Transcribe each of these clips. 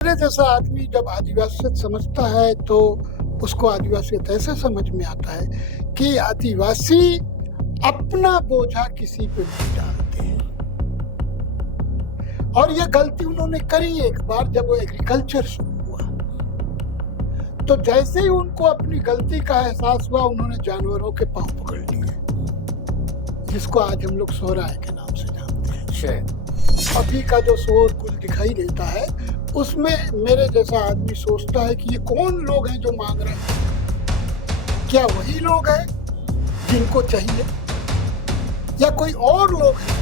मेरे जैसा आदमी जब आदिवासियत समझता है तो उसको आदिवासियत ऐसे समझ में आता है कि आदिवासी अपना बोझा किसी पे नहीं डालते हैं। और ये गलती उन्होंने करी एक बार जब वो एग्रीकल्चर शुरू हुआ, तो जैसे ही उनको अपनी गलती का एहसास हुआ उन्होंने जानवरों के पांव पकड़ लिए, जिसको आज हम लोग सोहराय के नाम से जानते हैं। अभी का जो शोर कुल दिखाई देता है उसमें मेरे जैसा आदमी सोचता है कि ये कौन लोग हैं जो मांग रहे हैं। क्या वही लोग हैं जिनको चाहिए, या कोई और लोग हैं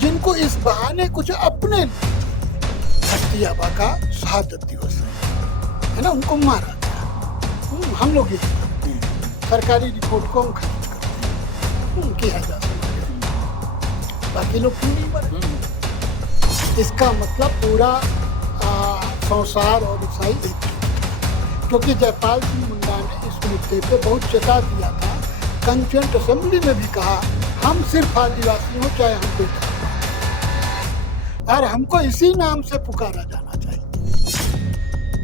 जिनको इस बहाने कुछ अपने धरती आबा का शहादत दिवस है ना, उनको मारा गया। हम लोग ये जानते हैं, सरकारी रिपोर्ट को हम खारिज करते हैं, किया जा सकता है, बाकी लोग क्यों नहीं मरे। इसका मतलब पूरा संसार और ईसाई एक, क्योंकि जयपाल सिंह मुंडा ने इस मुद्दे पे बहुत चेता दिया था। कंस्टिट्यूएंट असेंबली में भी कहा हम सिर्फ आदिवासी हो चाहे हम कोई और हमको इसी नाम से पुकारा जाना चाहिए।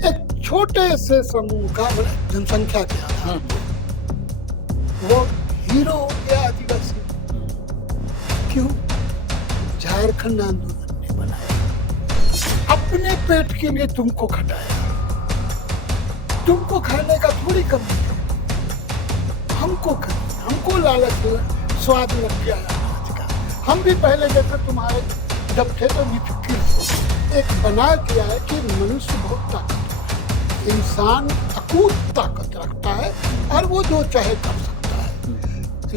एक छोटे से समूह का जनसंख्या के आधार वो हीरो हो गया आदिवासी। क्यों? झारखंड आंदोलन ने बनाया, अपने पेट के लिए तुमको खटाया, तुमको खाने का थोड़ी कमी है, हमको कमी, हमको लालच स्वाद लग गया आज का। हम भी पहले जैसे तुम्हारे जब थे तो निफिक्र एक बना दिया है कि मनुष्य बहुत ताकत, इंसान अकूत ताकत रखता है और वो जो चाहे कर सकता है।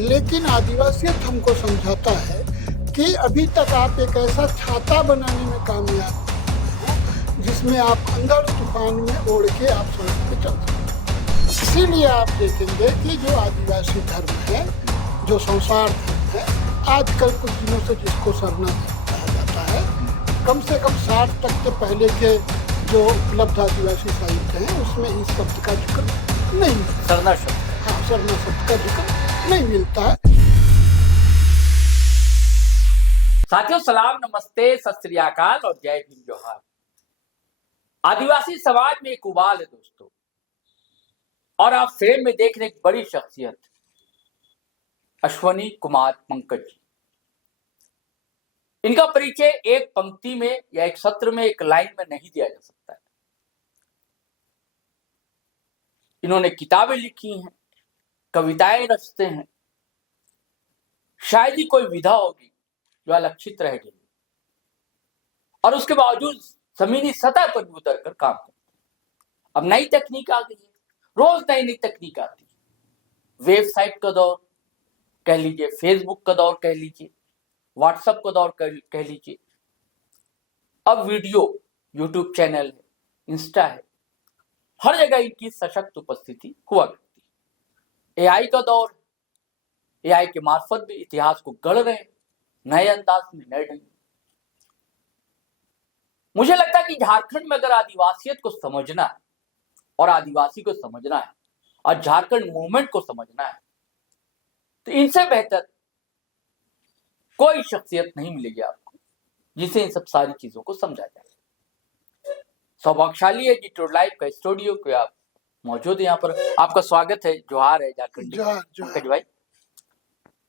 लेकिन आदिवासियत हमको समझाता है कि अभी तक आप एक ऐसा छाता बनाने में कामयाब हो जिसमें आप अंदर तूफान में ओढ़ के आप सड़क पे चल सकते। इसीलिए आप देखेंगे कि जो आदिवासी धर्म है, जो संसार धर्म है, आजकल कुछ दिनों से जिसको सरना कहा जाता है, कम से कम 60 तक के पहले के जो उपलब्ध आदिवासी साहित्य हैं उसमें इस शब्द का जिक्र नहीं मिलता। सरना शब्द, हाँ, सरना शब्द का जिक्र नहीं मिलता है। साथियों सलाम, नमस्ते, सत श्री अकाल और जय भीम जोहार। आदिवासी समाज में एक उबाल है दोस्तों, और आप फ्रेम में देख रहे एक बड़ी शख्सियत अश्वनी कुमार पंकज जी। इनका परिचय एक पंक्ति में या एक सत्र में, एक लाइन में नहीं दिया जा सकता है। इन्होंने किताबें लिखी हैं, कविताएं रचते हैं, शायद ही कोई विधा होगी जो अलक्षित रह गई, और उसके बावजूद जमीनी सतह पर भी उतर कर काम करते हैं। अब नई तकनीक आ गई है, रोज नई नई तकनीक आती है। वेबसाइट का दौर कह लीजिए, फेसबुक का दौर कह लीजिए, व्हाट्सएप का दौर कह लीजिए, अब वीडियो यूट्यूब चैनल है, इंस्टा है, हर जगह इनकी सशक्त उपस्थिति हुआ करती है। एआई का दौर, एआई के मार्फत भी इतिहास को गढ़ रहे हैं, नए अंदाज में, नए ढंग में। मुझे लगता है कि झारखंड में अगर आदिवासियत को समझना है और आदिवासी को समझना है और झारखंड मूवमेंट को समझना है तो इनसे बेहतर कोई शख्सियत नहीं मिलेगी आपको जिसे इन सब सारी चीजों को समझा जाए। सौभाग्यशाली है जी लाइव का स्टूडियो को आप मौजूद है, यहाँ पर आपका स्वागत है। जोहार है झारखंड पंकज भाई।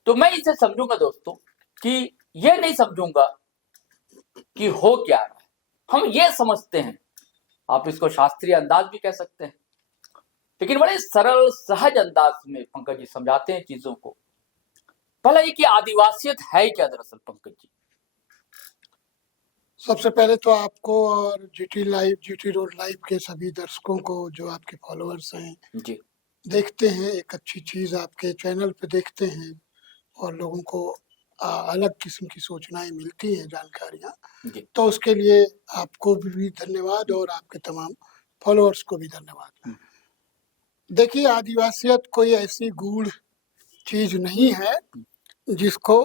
तो मैं इसे समझूंगा दोस्तों कि ये नहीं समझूंगा कि हो क्या रहा है, हम ये समझते हैं, आप इसको शास्त्रीय अंदाज भी कह सकते हैं, लेकिन बड़े सरल सहज अंदाज में पंकज जी समझाते हैं चीजों को। पहला ये कि आदिवासियत है क्या दरअसल पंकज जी? सबसे पहले तो आपको और जीटी रोड लाइव के सभी दर्शकों को, जो आपके फॉलोअर्स हैं जी, देखते हैं, एक अच्छी चीज आपके चैनल पे देखते हैं और लोगों को अलग किस्म की सूचनाएं मिलती हैं, जानकारियां, तो उसके लिए आपको भी धन्यवाद और आपके तमाम फॉलोअर्स को भी धन्यवाद। देखिए, आदिवासियत कोई ऐसी गूढ़ चीज नहीं है जिसको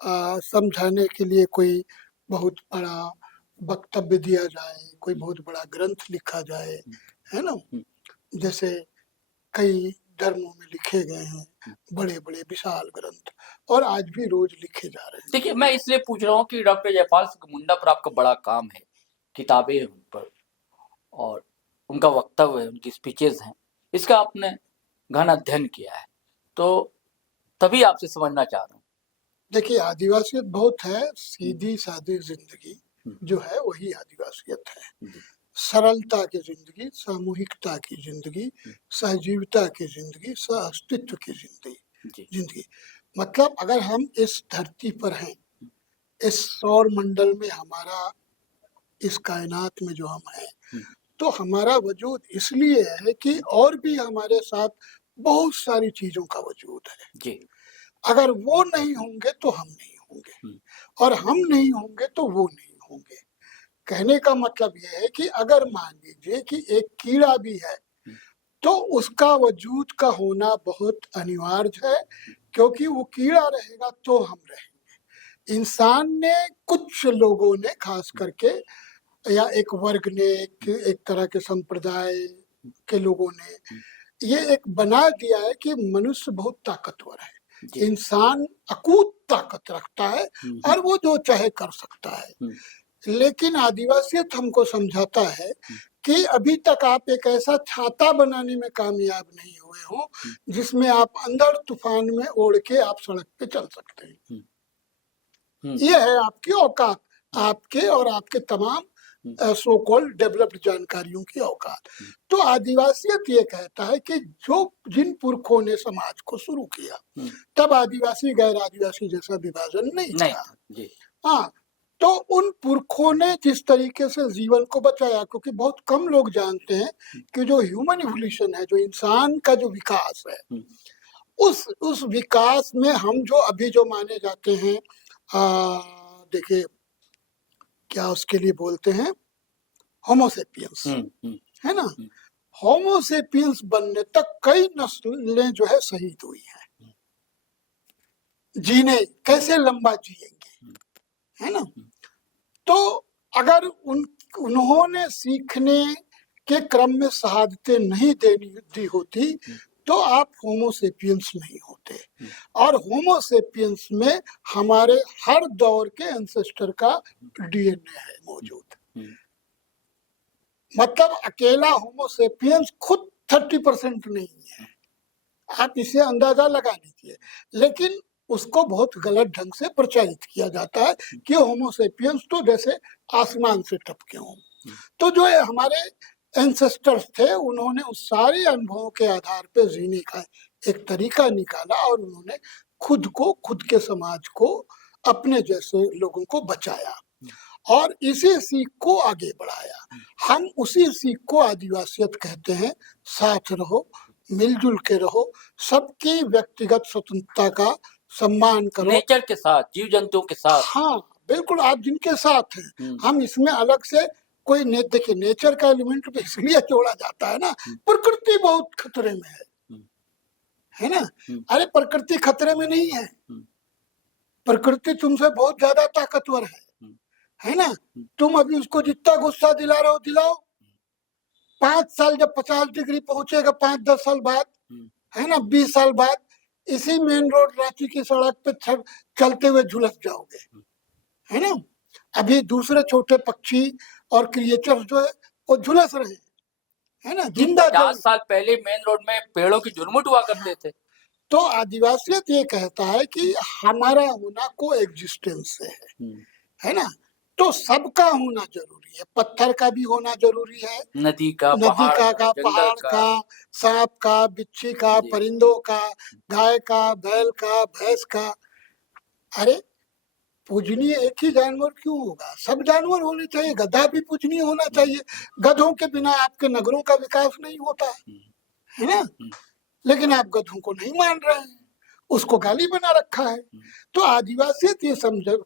समझाने के लिए कोई बहुत बड़ा वक्तव्य दिया जाए, कोई बहुत बड़ा ग्रंथ लिखा जाए, है ना, जैसे कई धर्मों में लिखे गए हैं बड़े बड़े विशाल ग्रंथ, और आज भी रोज लिखे जा रहे हैं। देखिए, मैं इसलिए पूछ रहा हूँ कि डॉक्टर जयपाल सिंह मुंडा पर आपका बड़ा काम है, किताबें हैं उन पर, और उनका वक्तव्य है, उनकी स्पीचेस हैं, इसका आपने गहन अध्ययन किया है, तो तभी आपसे समझना चाह रहा हूँ। देखिए, आदिवासियत बहुत है, सीधी सादी जिंदगी जो है वही आदिवासियत है। सरलता की जिंदगी, सामूहिकता की जिंदगी, सहजीविता की जिंदगी, सह-अस्तित्व की जिंदगी। मतलब अगर हम इस धरती पर हैं, इस सौर मंडल में हमारा, इस कायनात में जो हम हैं, तो हमारा वजूद इसलिए है कि और भी हमारे साथ बहुत सारी चीजों का वजूद है जी। अगर वो नहीं होंगे तो हम नहीं होंगे, और हम नहीं होंगे तो वो नहीं होंगे। कहने का मतलब यह है कि अगर मान लीजिए कि एक कीड़ा भी है तो उसका वजूद का होना बहुत अनिवार्य है, क्योंकि वो कीड़ा रहेगा तो हम रहेंगे। इंसान ने, कुछ लोगों ने खास करके, या एक वर्ग ने, एक तरह के संप्रदाय के लोगों ने ये एक बना दिया है कि मनुष्य बहुत ताकतवर है, इंसान अकूत ताकत रखता है और वो जो चाहे कर सकता है। लेकिन आदिवासियत हमको समझाता है कि अभी तक आप एक ऐसा छाता बनाने में कामयाब नहीं हुए हो जिसमें आप अंदर तूफान में ओढ़ के आप सड़क पे चल सकते हैं। ये है आपकी औकात, आपके और आपके तमाम सो कॉल्ड डेवलप्ड जानकारियों की औकात। तो आदिवासियत ये कहता है कि जिन पुरखों ने समाज को शुरू किया, तब आदिवासी गैर आदिवासी जैसा विभाजन नहीं था। हाँ, तो उन पुरखों ने जिस तरीके से जीवन को बचाया, क्योंकि बहुत कम लोग जानते हैं कि जो ह्यूमन इवोल्यूशन है, जो इंसान का जो विकास है, उस विकास में हम जो अभी जो माने जाते हैं, देखिए क्या उसके लिए बोलते हैं, होमोसेपियंस, है ना। होमोसेपियंस बनने तक कई नस्लें जो है शहीद हुई हैं, जीने कैसे लंबा जिएंगे, है ना। तो अगर उन्होंने सीखने के क्रम में शहादतें नहीं दी होती तो आप होमोसेपियंस नहीं होते। और होमोसेपियंस में हमारे हर दौर के एंसेस्टर का डीएनए है मौजूद। मतलब अकेला होमोसेपियंस खुद 30% नहीं है, आप इसे अंदाजा लगा लीजिए। लेकिन उसको बहुत गलत ढंग से प्रचारित किया जाता है कि होमोसेपियंस तो जैसे आसमान से टपके हों। तो जो हमारे एंसेस्टर्स थे, उन्होंने उस सारे अनुभवों के आधार पर जीने का एक तरीका निकाला और उन्होंने खुद को, खुद के समाज को, अपने जैसे लोगों को बचाया और इसी सीख को आगे बढ़ाया। हम उसी सीख को आदिवासियत कहते हैं। साथ रहो, मिलजुल के रहो, सबकी व्यक्तिगत स्वतंत्रता का सम्मान करो, नेचर के साथ, जीव जंतुओं के साथ। हाँ बिल्कुल, आप जिनके साथ हैं। हम इसमें अलग से कोई देखिए, नेचर का एलिमेंट भी इसलिए जोड़ा जाता है ना, प्रकृति बहुत खतरे में है ना। अरे प्रकृति खतरे में नहीं है, प्रकृति तुमसे बहुत ज्यादा ताकतवर है ना। तुम अभी उसको जितना गुस्सा दिला रहे हो दिलाओ, 5 साल जब 50 डिग्री पहुंचेगा, 5-10 साल बाद, है ना, 20 साल बाद, इसी मेन रोड रांची की सड़क पे चलते हुए झुलस जाओगे, है ना। अभी दूसरे छोटे पक्षी और क्रिएचर्स जो है वो झुलस रहे है ना, जिंदा। 50 साल पहले मेन रोड में पेड़ों की झुरमुट हुआ करते थे। तो आदिवासियत ये कहता है कि हमारा होना को एग्जिस्टेंस से है ना। तो सबका होना जरूरी है, पत्थर का भी होना जरूरी है, नदी का, पहाड़ का, सांप का, बिच्छी का, परिंदों का, गाय का, बैल का, भैंस का। अरे पूजनीय एक ही जानवर क्यों होगा, सब जानवर होने चाहिए। गधा भी पूजनीय होना चाहिए, गधों के बिना आपके नगरों का विकास नहीं होता है ना। लेकिन आप गधों को नहीं मान रहे हैं, उसको गाली बना रखा है। तो आदिवासियत ये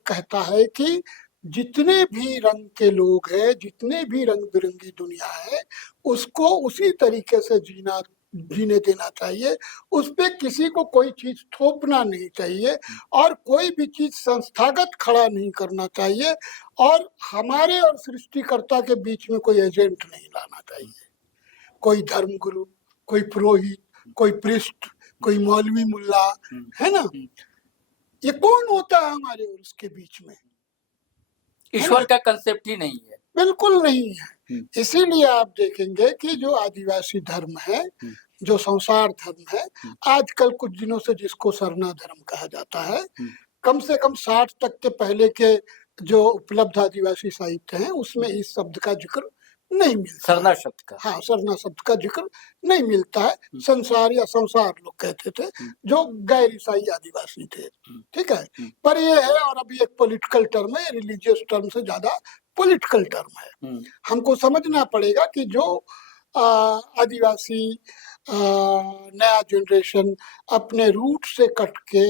कहता है कि जितने भी रंग के लोग हैं, जितने भी रंग बिरंगी दुनिया है, उसको उसी तरीके से जीने देना चाहिए। उस पे किसी को कोई चीज थोपना नहीं चाहिए और कोई भी चीज संस्थागत खड़ा नहीं करना चाहिए, और हमारे और सृष्टिकर्ता के बीच में कोई एजेंट नहीं लाना चाहिए। कोई धर्मगुरु, कोई पुरोहित, कोई पृष्ठ, कोई मौलवी मुल्ला, है ना, ये कौन होता है हमारे और उसके बीच में? ईश्वर का कंसेप्ट ही नहीं है, बिल्कुल नहीं है। इसीलिए आप देखेंगे कि जो आदिवासी धर्म है, जो संसार धर्म है, आजकल कुछ दिनों से जिसको सरना धर्म कहा जाता है, कम से कम 60 तक के पहले के जो उपलब्ध आदिवासी साहित्य हैं उसमें इस शब्द का जिक्र नहीं मिलता। सरना शब्द का, हाँ, सरना शब्द का जिक्र नहीं मिलता है। संसार या संसार लोग कहते थे, जो गैर ईसाई आदिवासी थे, ठीक है। पर ये है, और अभी एक पॉलिटिकल टर्म है, रिलीजियस टर्म से ज्यादा पॉलिटिकल टर्म है। हमको समझना पड़ेगा कि जो आदिवासी नया जनरेशन अपने रूट से कट के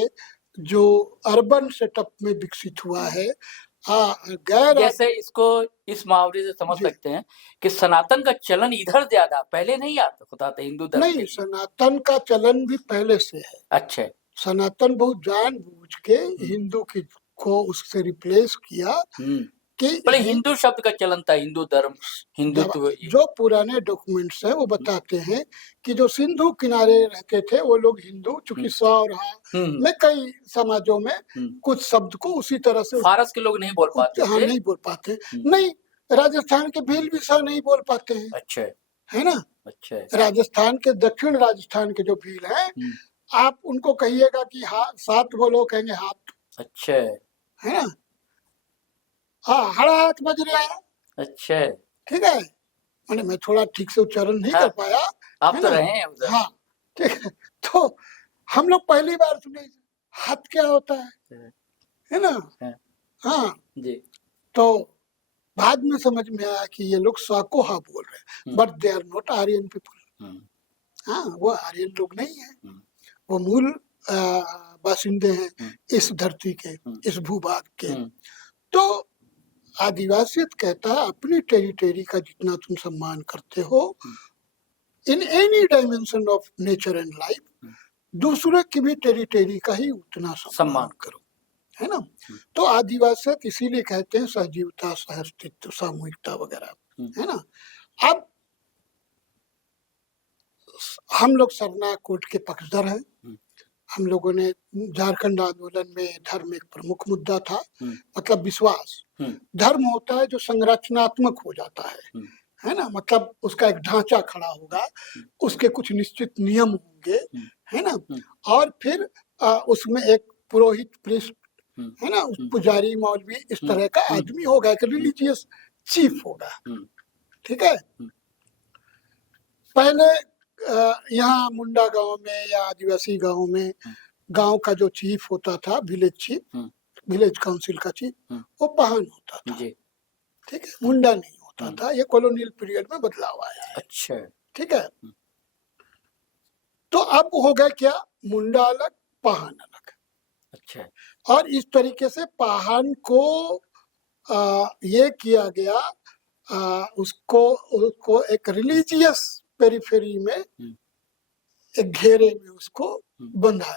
जो अर्बन सेटअप में विकसित हुआ है, गैर जैसे इसको इस मुहावरे से समझ सकते हैं कि सनातन का चलन इधर ज्यादा पहले नहीं आता होता था हिंदू धर्म नहीं, सनातन का चलन भी पहले से है। अच्छा, सनातन बहुत जानबूझ के हिंदू की को उससे रिप्लेस किया कि पहले हिंदू शब्द का चलन था, हिंदू धर्म, हिंदुत्व। जो पुराने डॉक्यूमेंट्स है वो बताते हैं कि जो सिंधु किनारे रहते थे वो लोग हिंदू, चूंकि सा और हा में कई समाजों में कुछ शब्द को उसी तरह से फारस के लोग नहीं बोल पाते। हाँ, नहीं बोल पाते। नहीं, राजस्थान के भील भी सा नहीं बोल पाते हैं। अच्छा, है ना। अच्छा, राजस्थान के, दक्षिण राजस्थान के जो भील हैं, आप उनको कहिएगा कि हाँ सात बोलो, कहेंगे हाथ। अच्छा, है ना। हाँ, हड़ा हाथ बज रहा है। अच्छा, ठीक है। मैंने मैं थोड़ा ठीक से उच्चारण नहीं कर पाया। आप तो रहे हैं उधर। हाँ, ठीक है। तो हम लोग पहली बार सुने हाथ क्या होता है ना। हाँ जी। तो बाद में समझ में आया कि ये लोग साकोहा बोल रहे हैं, but they are not Aryan people. हाँ, वो आर्यन लोग नहीं है, वो मूल बासिंदे हैं इस धरती के, इस भूभाग के। तो आदिवासियत कहता है अपनी टेरिटरी का जितना तुम सम्मान करते हो in any dimension of nature and life, दूसरे की भी टेरिटरी का ही उतना सम्मान करो। है ना। तो आदिवासियत इसीलिए कहते हैं सहजीवता, सहअस्तित्व, सामूहिकता वगैरह। है ना। अब हम लोग सरना कोड के पक्षधर हैं। हम लोगों ने झारखंड आंदोलन में धर्म एक प्रमुख मुद्दा था, मतलब विश्वास। धर्म होता है जो संरचनात्मक हो जाता है ना, मतलब उसका एक ढांचा खड़ा होगा, उसके कुछ निश्चित नियम होंगे, है ना, और फिर उसमें एक पुरोहित, प्रीस्ट, है ना, पुजारी, मौलवी, इस तरह का आदमी होगा, एक रिलीजियस चीफ होगा। ठीक है। पहले यहाँ मुंडा गांव में या आदिवासी गांव में गांव का जो चीफ होता था, विलेज चीफ, विलेज काउंसिल का चीफ, वो पाहन होता था। ठीक है, मुंडा नहीं होता था। ये कॉलोनियल पीरियड में बदलाव आया है। अच्छा, ठीक है। तो अब हो गया क्या, मुंडा अलग, पाहन अलग। अच्छा। और इस तरीके से पाहन को ये किया गया, उसको एक रिलीजियस पेरिफेरी में, एक घेरे में उसको बांधा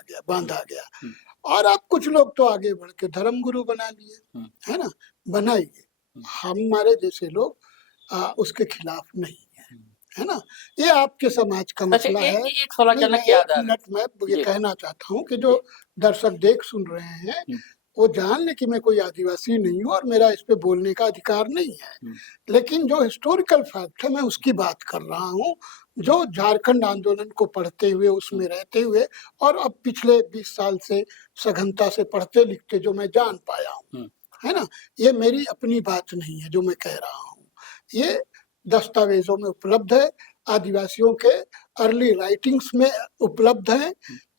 गया। और अब कुछ लोग तो आगे बढ़ के धर्म गुरु बना लिए, है ना, बनाइए। हमारे जैसे लोग उसके खिलाफ नहीं है ना। ये आपके समाज का मसला है। एक मिनट में ये कहना चाहता हूँ कि जो दर्शक देख सुन रहे हैं वो जान ले कि मैं कोई आदिवासी नहीं हूँ और मेरा इस पे बोलने का अधिकार नहीं है, लेकिन जो हिस्टोरिकल फैक्ट है मैं उसकी बात कर रहा हूँ, जो झारखंड आंदोलन को पढ़ते हुए, उसमें रहते हुए, और अब पिछले 20 साल से सघनता से पढ़ते लिखते जो मैं जान पाया हूँ, है ना। ये मेरी अपनी बात नहीं है जो मैं कह रहा हूँ, ये दस्तावेजों में उपलब्ध है, आदिवासियों के अर्ली राइटिंग्स में उपलब्ध है।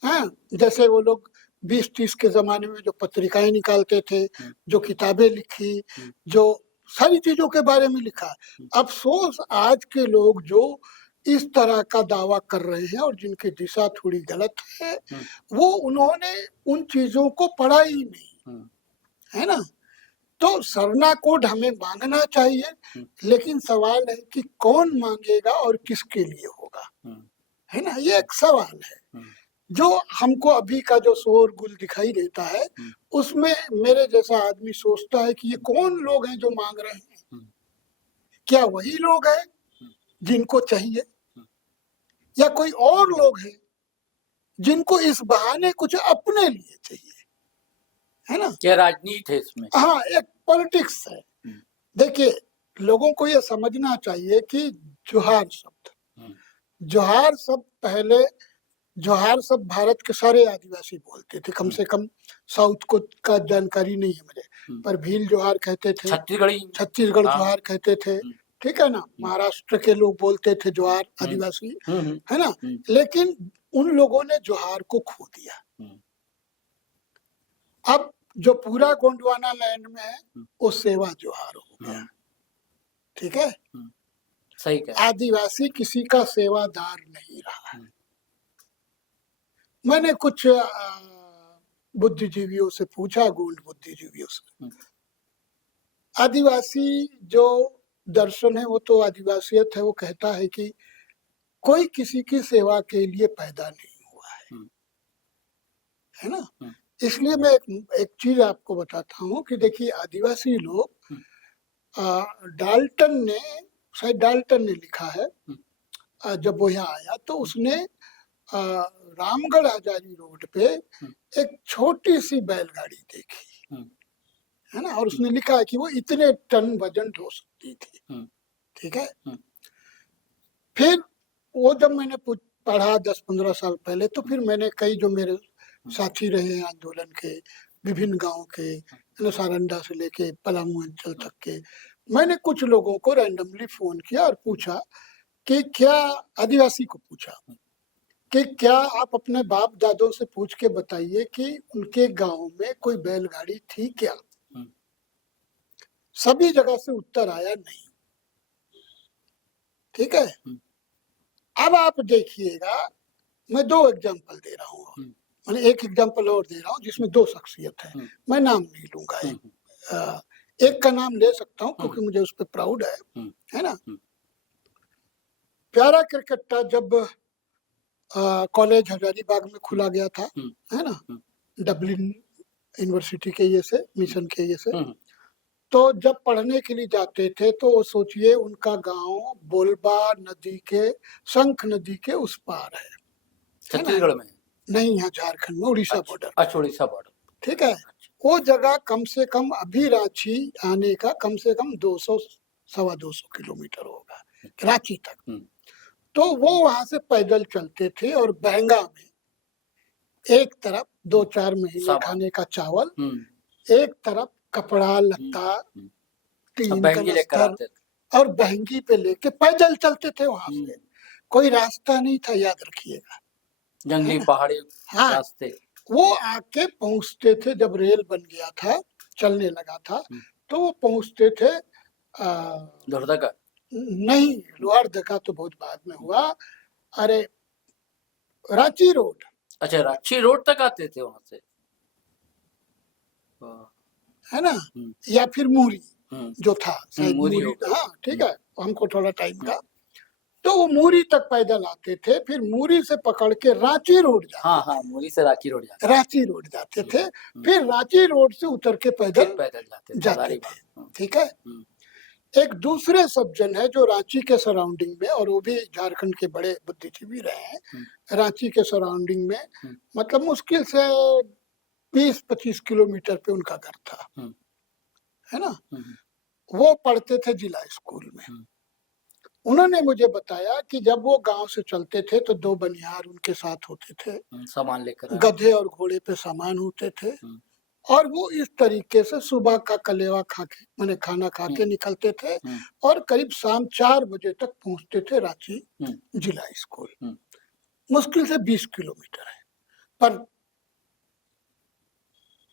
हाँ, जैसे वो लोग 20-30 के जमाने में जो पत्रिकाएं निकालते थे, जो किताबें लिखी, जो सारी चीजों के बारे में लिखा। अफसोस आज के लोग जो इस तरह का दावा कर रहे हैं और जिनकी दिशा थोड़ी गलत है, वो उन्होंने उन चीजों को पढ़ा ही नहीं, है ना। तो सरना कोड हमें मांगना चाहिए, लेकिन सवाल है कि कौन मांगेगा और किसके लिए होगा, है ना। ये एक सवाल है जो हमको अभी का जो शोरगुल दिखाई देता है उसमें मेरे जैसा आदमी सोचता है कि ये कौन लोग हैं जो मांग रहे हैं। क्या वही लोग हैं जिनको चाहिए, या कोई और लोग हैं जिनको इस बहाने कुछ अपने लिए चाहिए, है ना। क्या राजनीति है इसमें। हाँ, एक पॉलिटिक्स है। देखिए, लोगों को ये समझना चाहिए कि जोहार शब्द हम्म, जोहार शब्द भारत के सारे आदिवासी बोलते थे। कम से कम साउथ को का जानकारी नहीं है मुझे, पर भील जोहार कहते थे, छत्तीसगढ़ी। छत्तीसगढ़ हाँ। जोहार कहते थे, ठीक है ना। महाराष्ट्र के लोग बोलते थे जोहार, आदिवासी, है ना। लेकिन उन लोगों ने जोहार को खो दिया। अब जो पूरा गोंडवाना लैंड में है वो सेवा जोहार हो गया, ठीक है। सही कह। आदिवासी किसी का सेवादार नहीं रहा। मैंने कुछ बुद्धिजीवियों से पूछा, गोंड बुद्धिजीवियों से, आदिवासी जो दर्शन है वो तो आदिवासियत है, वो कहता है कि कोई किसी की सेवा के लिए पैदा नहीं हुआ है ना। इसलिए मैं एक चीज आपको बताता हूँ कि देखिए, आदिवासी लोग, डाल्टन ने, शायद डाल्टन ने लिखा है, जब वो यहाँ आया तो उसने रामगढ़ हजारी रोड पे एक छोटी सी बैलगाड़ी देखी, है ना, और उसने लिखा है कि वो इतने टन वजन ढो सकती थी, ठीक है। फिर वो जब मैंने पढ़ा 10-15 साल पहले, तो फिर मैंने कई जो मेरे साथी रहे आंदोलन के, विभिन्न गांव के, सारंडा से लेके पलामू अंचल तक के, मैंने कुछ लोगों को रैंडमली फोन किया और पूछा कि क्या, आदिवासी को पूछा कि क्या आप अपने बाप दादों से पूछ के बताइए कि उनके गांव में कोई बैलगाड़ी थी क्या। सभी जगह से उत्तर आया नहीं, ठीक है। अब आप देखिएगा, मैं 2 एग्जाम्पल दे रहा हूँ, मैंने एक एग्जाम्पल और दे रहा हूँ जिसमें 2 शख्सियत है, मैं नाम नहीं लूंगा। एक का नाम ले सकता हूँ क्योंकि मुझे उस पर प्राउड है ना। प्यारा क्रिकेटा जब कॉलेज हजारीबाग में खुला गया था, है ना, डबलिन यूनिवर्सिटी के ये से, मिशन के ये से, तो जब पढ़ने के लिए जाते थे तो वो सोचिए उनका गांव बोलबा नदी के, शंख नदी के उस पार है, छत्तीसगढ़ में नहीं, यहाँ झारखंड में, उड़ीसा बॉर्डर। अच्छा, उड़ीसा बॉर्डर, ठीक है। वो जगह कम से कम अभी रांची आने का कम से कम 200-225 किलोमीटर होगा रांची तक। तो वो वहां से पैदल चलते थे और बहंगा में एक तरफ 2-4 महीने खाने का चावल, एक तरफ कपड़ा लत्ता, टीन का बस्तर, और बहंगी पे लेके पैदल चलते थे वहां से। कोई रास्ता नहीं था, याद रखिएगा, जंगली पहाड़ी रास्ते। वो आके पहुंचते थे, जब रेल बन गया था, चलने लगा था, तो वो पहुंचते थे लोहरदगा नहीं, लोहरदगा तो बहुत बाद में हुआ। अरे रांची रोड, अच्छा, रांची रोड तक आते थे वहां से, है ना, या फिर मूरी जो था, शायद मूरी, हाँ ठीक है, हमको थोड़ा टाइम का, तो वो मूरी तक पैदल आते थे, फिर मूरी से पकड़ के रांची रोड जाते। हाँ, मूरी से रांची रोड जाते थे, फिर रांची रोड से उतर के पैदल जाते थे, ठीक है। एक दूसरे सज्जन है जो रांची के सराउंडिंग में, और वो भी झारखंड के बड़े बुद्धिजीवी रहे हैं, रांची के सराउंडिंग में, मतलब मुश्किल से 20-25 किलोमीटर पे उनका घर था, है ना। वो पढ़ते थे जिला स्कूल में। उन्होंने मुझे बताया कि जब वो गांव से चलते थे तो 2 बनियार उनके साथ होते थे, सामान लेकर, गधे और घोड़े पे सामान होते थे, और वो इस तरीके से सुबह का कलेवा खा के, मैंने खाना खा के निकलते थे, और करीब शाम 4 बजे तक पहुंचते थे रांची जिला स्कूल। मुश्किल से 20 किलोमीटर है, पर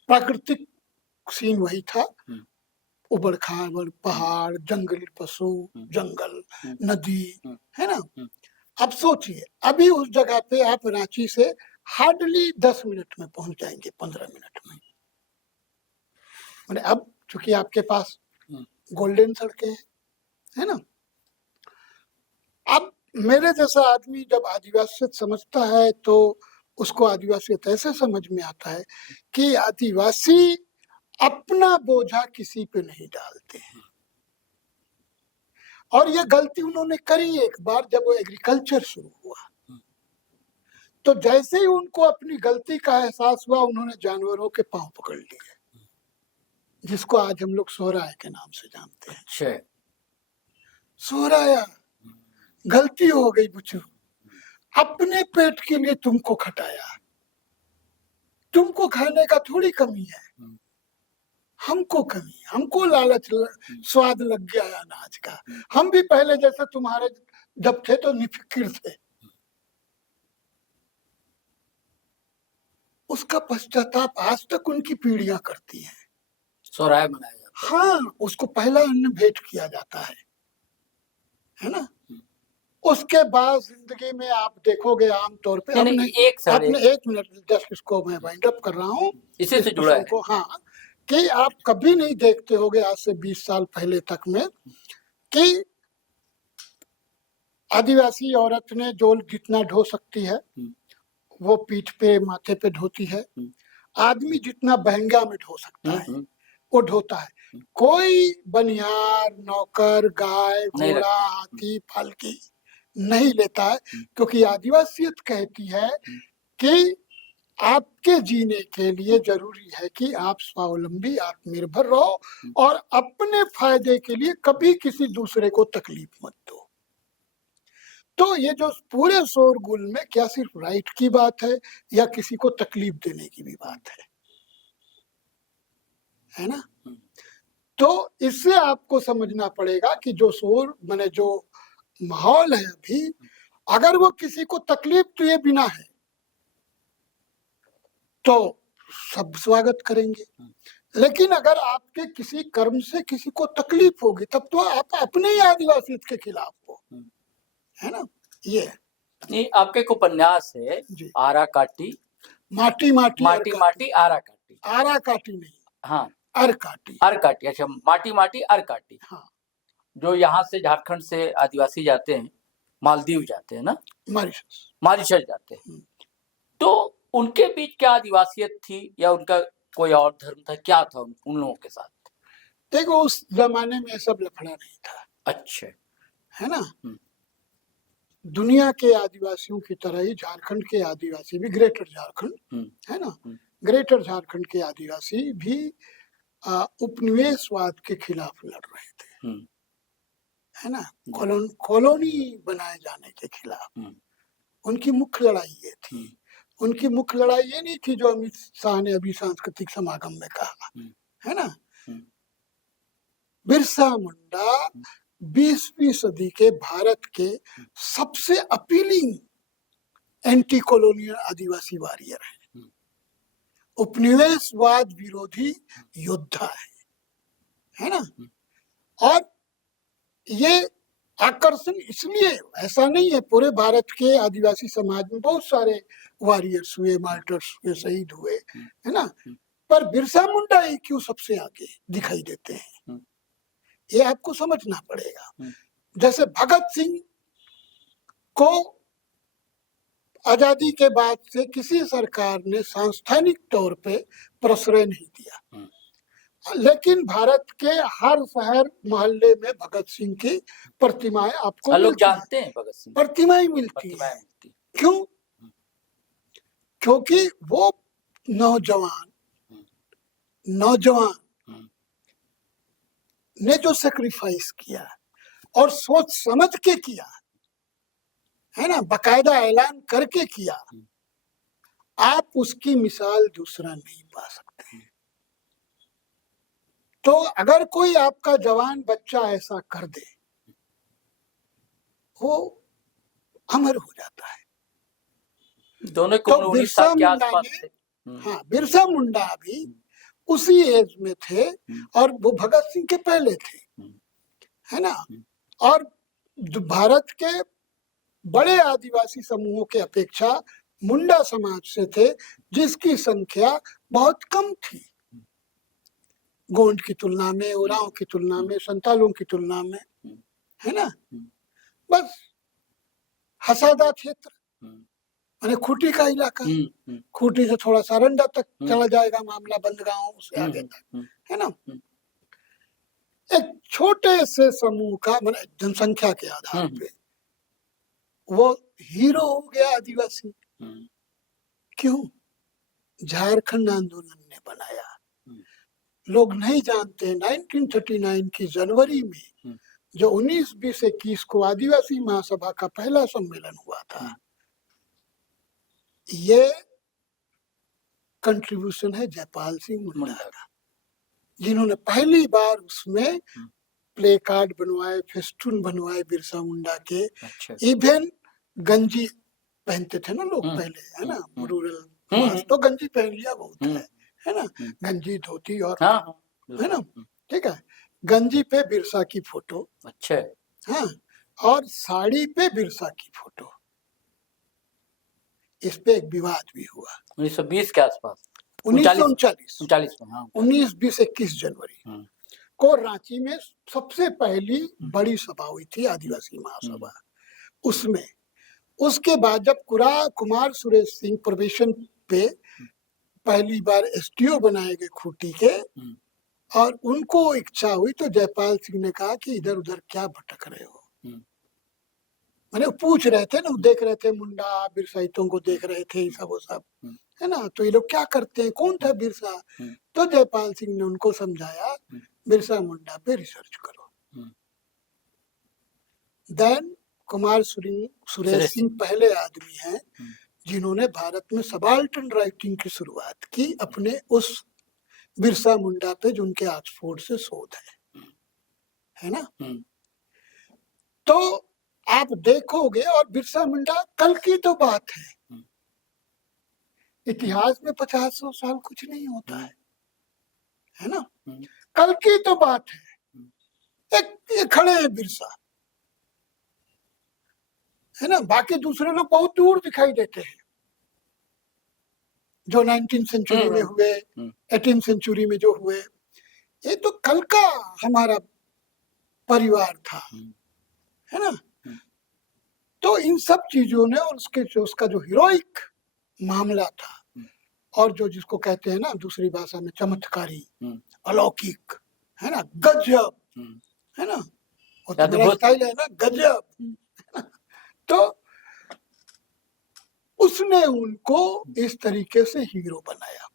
प्राकृतिक सीन वही था, उबड़ खाबड़ पहाड़, जंगली पशु, जंगल, नदी, है ना। अब सोचिए, अभी उस जगह पे आप रांची से हार्डली 10 मिनट में पहुंच जाएंगे, 15 मिनट में। अब चूंकि आपके पास गोल्डन सड़कें है ना। अब मेरे जैसा आदमी जब आदिवासियत समझता है तो उसको आदिवासियत ऐसे समझ में आता है कि आदिवासी अपना बोझा किसी पे नहीं डालते हैं, और ये गलती उन्होंने करी एक बार जब वो एग्रीकल्चर शुरू हुआ। तो जैसे ही उनको अपनी गलती का एहसास हुआ, उन्होंने जानवरों के पांव पकड़ लिए, जिसको आज हम लोग सोहराय के नाम से जानते हैं। सो रहा, गलती हो गई बुच्चू, अपने पेट के लिए तुमको खटाया, तुमको खाने का थोड़ी कमी है, हमको कमी, हमको लालच स्वाद लग गया है अनाज का, हम भी पहले जैसे तुम्हारे जब थे तो निफिक्र थे। उसका पश्चाताप आज तक उनकी पीढ़ियां करती हैं। सोहराय मनाया जाता है। हाँ, उसको पहला अन्न भेंट किया जाता है ना। उसके बाद जिंदगी में आप देखोगे आमतौर पे, नहीं, अपने एक मिनट जस्ट इसको मैं वाइंड अप कर रहा हूँ, इसी से जुड़ा है को, हाँ, कि आप कभी नहीं देखते होगे आज से 20 साल पहले तक में कि आदिवासी औरत ने जो जितना ढो सकती है वो पीठ पे माथे पे ढोती है, आदमी जितना बहंगा में ढो सकता है वो ढोता है। कोई बनियार, नौकर, गाय, घोड़ा, हाथी, पालकी नहीं लेता है, क्योंकि आदिवासियत कहती है कि आपके जीने के लिए जरूरी है कि आप स्वावलंबी, आत्मनिर्भर रहो और अपने फायदे के लिए कभी किसी दूसरे को तकलीफ मत दो। तो ये जो पूरे शोरगुल में क्या सिर्फ राइट की बात है या किसी को तकलीफ देने की भी बात है ना। तो इससे आपको समझना पड़ेगा कि जो शोर माने जो माहौल है अभी, अगर वो किसी को तकलीफ दिए बिना है तो सब स्वागत करेंगे, लेकिन अगर आपके किसी कर्म से किसी को तकलीफ होगी तब तो आप अपने ही आदिवासियत के खिलाफ हो, है ना। ये आपके एक उपन्यास है आरा काटी, माटी माटी माटी माटी आरा काटी, आरा काटी नहीं, हाँ अर काटी, अर काटी, अच्छा माटी माटी अर काटी, हाँ। जो यहाँ से झारखंड से आदिवासी जाते हैं, मालदीव जाते हैं ना, मॉरिशस जाते हैं, तो उनके बीच क्या आदिवासियत थी या उनका कोई और धर्म था, क्या था उन लोगों के साथ? देखो उस जमाने में सब लफड़ा नहीं था। अच्छा, है ना। दुनिया के आदिवासियों की तरह ही झारखंड के आदिवासी भी, ग्रेटर झारखंड है ना, ग्रेटर झारखंड के आदिवासी भी उपनिवेशवाद के खिलाफ लड़ रहे थे, है ना। कॉलोनी बनाए जाने के खिलाफ उनकी मुख्य लड़ाई ये थी। उनकी मुख्य लड़ाई ये नहीं थी जो अमित शाह ने अभी सांस्कृतिक समागम में कहा, है ना। बिरसा मुंडा 20वीं सदी के भारत के सबसे अपीलिंग एंटी कॉलोनियल आदिवासी वॉरियर है, उपनिवेशवाद विरोधी योद्धा है ना। और ये आकर्षण इसलिए, ऐसा नहीं है, पूरे भारत के आदिवासी समाज में बहुत सारे वॉरियर्स हुए, मार्टर्स हुए, शहीद हुए, है ना, पर बिरसा मुंडा ही क्यों सबसे आगे दिखाई देते हैं, ये आपको समझना पड़ेगा। जैसे भगत सिंह को आजादी के बाद से किसी सरकार ने सांस्थानिक तौर पे प्रश्रय नहीं दिया, लेकिन भारत के हर शहर मोहल्ले में भगत सिंह की प्रतिमाएं आपको लोग जानते हैं, भगत सिंह प्रतिमाएं मिलती है। क्यों? क्योंकि वो नौजवान ने जो सेक्रीफाइस किया और सोच समझ के किया, है ना, बकायदा ऐलान करके किया, आप उसकी मिसाल दूसरा नहीं पा सकते। तो अगर कोई आपका जवान बच्चा ऐसा कर दे, वो अमर हो जाता है। दोनों तो बिरसा मुंडा ने, हाँ, बिरसा मुंडा भी उसी एज में थे और वो भगत सिंह के पहले थे, है ना। और भारत के बड़े आदिवासी समूहों के अपेक्षा मुंडा समाज से थे, जिसकी संख्या बहुत कम थी, गोंड की तुलना में, ओरांव की तुलना में, संतालों की तुलना में, है ना। बस हसादा क्षेत्र माने खूंटी का इलाका, खूंटी से थोड़ा सारंडा तक चला जाएगा मामला, बंदगांव से आगे तक, है ना। एक छोटे से समूह का माने जनसंख्या के आधार पे वो हीरो हो गया आदिवासी। क्यों? झारखंड आंदोलन ने बनाया। लोग नहीं जानते 1939 की जनवरी में जो 19-20-21 को आदिवासी महासभा का पहला सम्मेलन हुआ था, ये कंट्रीब्यूशन है जयपाल सिंह मुंडा का, जिन्होंने पहली बार उसमें प्ले कार्ड बनवाए, फेस्टून बनवाए बिरसा मुंडा के। अच्छा। इवन गंजी पहनते थे ना लोग पहले, है ना, रूरल तो गंजी पहन लिया बहुत है ना, गंजी धोती और है ना, ठीक है। गंजी पे बिरसा की फोटो, अच्छा, हाँ, और साड़ी पे बिरसा की फोटो। इस पे एक विवाद भी हुआ 1920 के आसपास, 1939 में। हाँ, 19-20-21 जनवरी को रांची में सबसे पहली बड़ी सभा हुई थी, आदिवासी महासभा। उसमें उसके बाद जब कुमार सुरेश सिंह प्रोबेशन पे पहली बार एसडीओ बनाए गए खूंटी के, और उनको इच्छा हुई तो जयपाल सिंह ने कहा कि इधर उधर क्या भटक रहे हो, मैंने पूछ रहे थे ना, देख रहे थे मुंडा बिरसाइतों को देख रहे थे, सब वो सब, है ना, तो ये लोग क्या करते हैं, कौन था बिरसा। तो जयपाल सिंह ने उनको समझाया, बिरसा मुंडा पे रिसर्च करो। देन कुमार सुरेश सिंह पहले आदमी हैं जिन्होंने भारत में सबाल्टर्न राइटिंग की शुरुआत की, अपने उस बिरसा मुंडा पे जो उनके ऑक्सफोर्ड से शोध है ना। तो आप देखोगे, और बिरसा मुंडा कल की तो बात है, इतिहास में 50-100 साल कुछ नहीं होता है ना, कल की तो बात है। ये खड़े हैं बिरसा, है ना, बाकी दूसरे लोग बहुत दूर दिखाई देते हैं, जो 19वीं सेंचुरी में हुए, 18वीं सेंचुरी में जो हुए, ये तो कल का हमारा परिवार था, है ना। तो इन सब चीजों ने, और उसका जो हीरोइक मामला था, और जो जिसको कहते हैं ना दूसरी भाषा में चमत्कारी, अलौकिक, है ना, गजब, है ना, और तो मेरा स्टाइल है ना, गजब। तो उसने उनको इस तरीके से हीरो बनाया,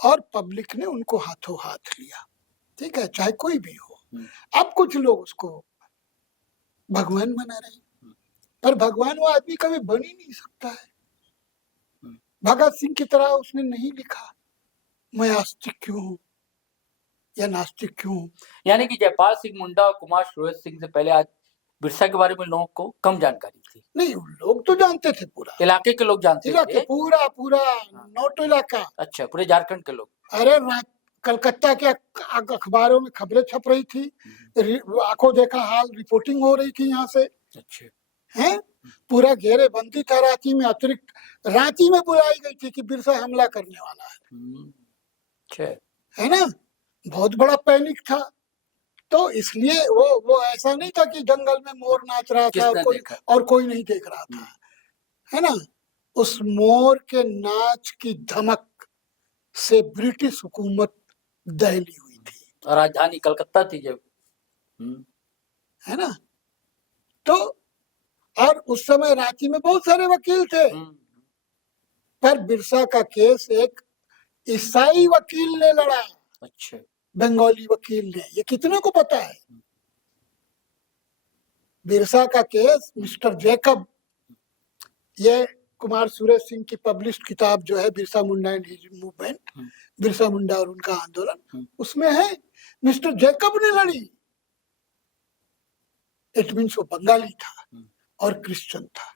और पब्लिक ने उनको हाथों हाथ लिया, ठीक है, चाहे कोई भी हो। अब कुछ लोग उसको भगवान बना रहे हैं, पर भगवान वो आदमी कभी बन ही नहीं सकता है। भगत सिंह की तरह उसने नहीं लिखा मैं आस्तिक क्यों हूँ या नास्तिक क्यों हूँ। यानी कि जयपाल सिंह मुंडा और कुमार सुरेश सिंह से पहले आज बिरसा के बारे में लोगों को कम जानकारी थी। नहीं, लोग तो जानते थे, पूरा इलाके के लोग जानते थे, पूरा नोटो इलाका। अच्छा, पूरे झारखंड के लोग। अरे कलकत्ता के अखबारों में खबरें छप रही थी, आंखों देखा हाल रिपोर्टिंग हो रही थी यहाँ से। अच्छा, है, पूरा घेरेबंदी था रांची में, अतिरिक्त रांची में बुलाई गई थी कि बिरसा हमला करने वाला है। अच्छा, है ना, बहुत बड़ा पैनिक था। तो इसलिए वो ऐसा नहीं था कि जंगल में मोर नाच रहा था और कोई नहीं देख रहा था, है ना। उस मोर के नाच की धमक से ब्रिटिश हुकूमत दहली हुई थी, और राजधानी कलकत्ता थी जब, है ना। तो और उस समय रांची में बहुत सारे वकील थे, पर बिरसा का केस एक ईसाई वकील ने लड़ा। अच्छा, बंगाली वकील ने, ये कितने को पता है। बिरसा का केस मिस्टर जैकब, ये कुमार सुरेश सिंह की पब्लिश्ड किताब जो है Birsa Munda and his movement, Birsa Munda और उनका आंदोलन, उसमें है मिस्टर जैकब ने लड़ी। इट मीन्स वो बंगाली था और क्रिश्चियन था।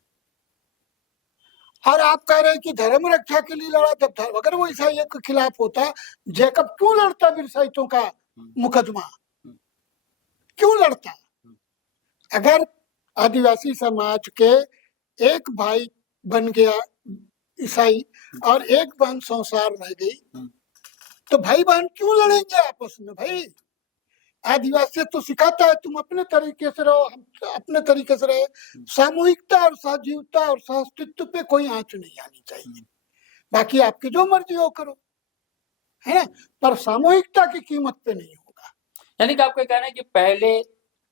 और आप कह रहे हैं कि धर्म रक्षा के लिए लड़ा, तब अगर वो ईसाइयों के खिलाफ होता, जैकब क्यों लड़ता बिरसाइतों का मुकदमा, क्यों लड़ता। अगर आदिवासी समाज के एक भाई बन गया ईसाई और एक बहन संसार रह गई, तो भाई बहन क्यों लड़ेंगे आपस में। भाई आदिवासी तो सिखाता है तुम अपने तरीके से रहो, हम अपने तरीके से रहे। सामूहिकता और सहजीवता और सहअस्तित्व पे कोई आंच नहीं आनी चाहिए। बाकी आपकी जो मर्जी हो करो, है ना, पर सामूहिकता की कीमत पे नहीं होगा। यानी कि आपका कहना है कि पहले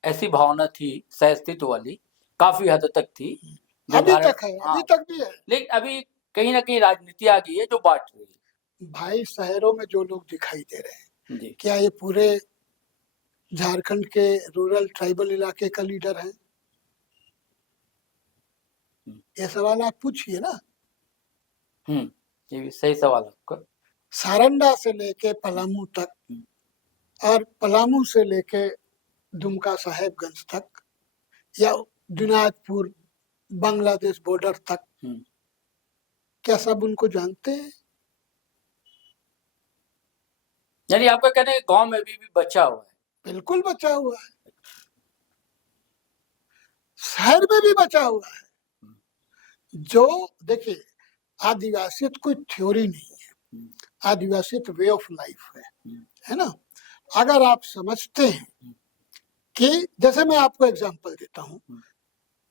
ऐसी भावना थी सहअस्तित्व वाली, काफी हद तक थी, अभी तक है, अभी तक भी है, लेकिन अभी कहीं ना कहीं राजनीति आ गई है जो बांट रही है। भाई शहरों में जो लोग दिखाई दे रहे हैं, क्या ये पूरे झारखंड के रूरल ट्राइबल इलाके का लीडर है? ये सवाल आप पूछिए ना। ये भी सही सवाल है आपका। सारंडा से लेके पलामू तक और पलामू से लेके दुमका साहेबगंज तक या दिनाजपुर बांग्लादेश बॉर्डर तक, क्या सब उनको जानते हैं? यानी आपका कहना है गांव में भी बचा हुआ है? बिल्कुल बचा हुआ है, शहर में भी बचा हुआ है। जो देखिए, आदिवासियत कोई थ्योरी नहीं है, आदिवासियत वे ऑफ लाइफ है ना। अगर आप समझते हैं कि, जैसे मैं आपको एग्जांपल देता हूँ,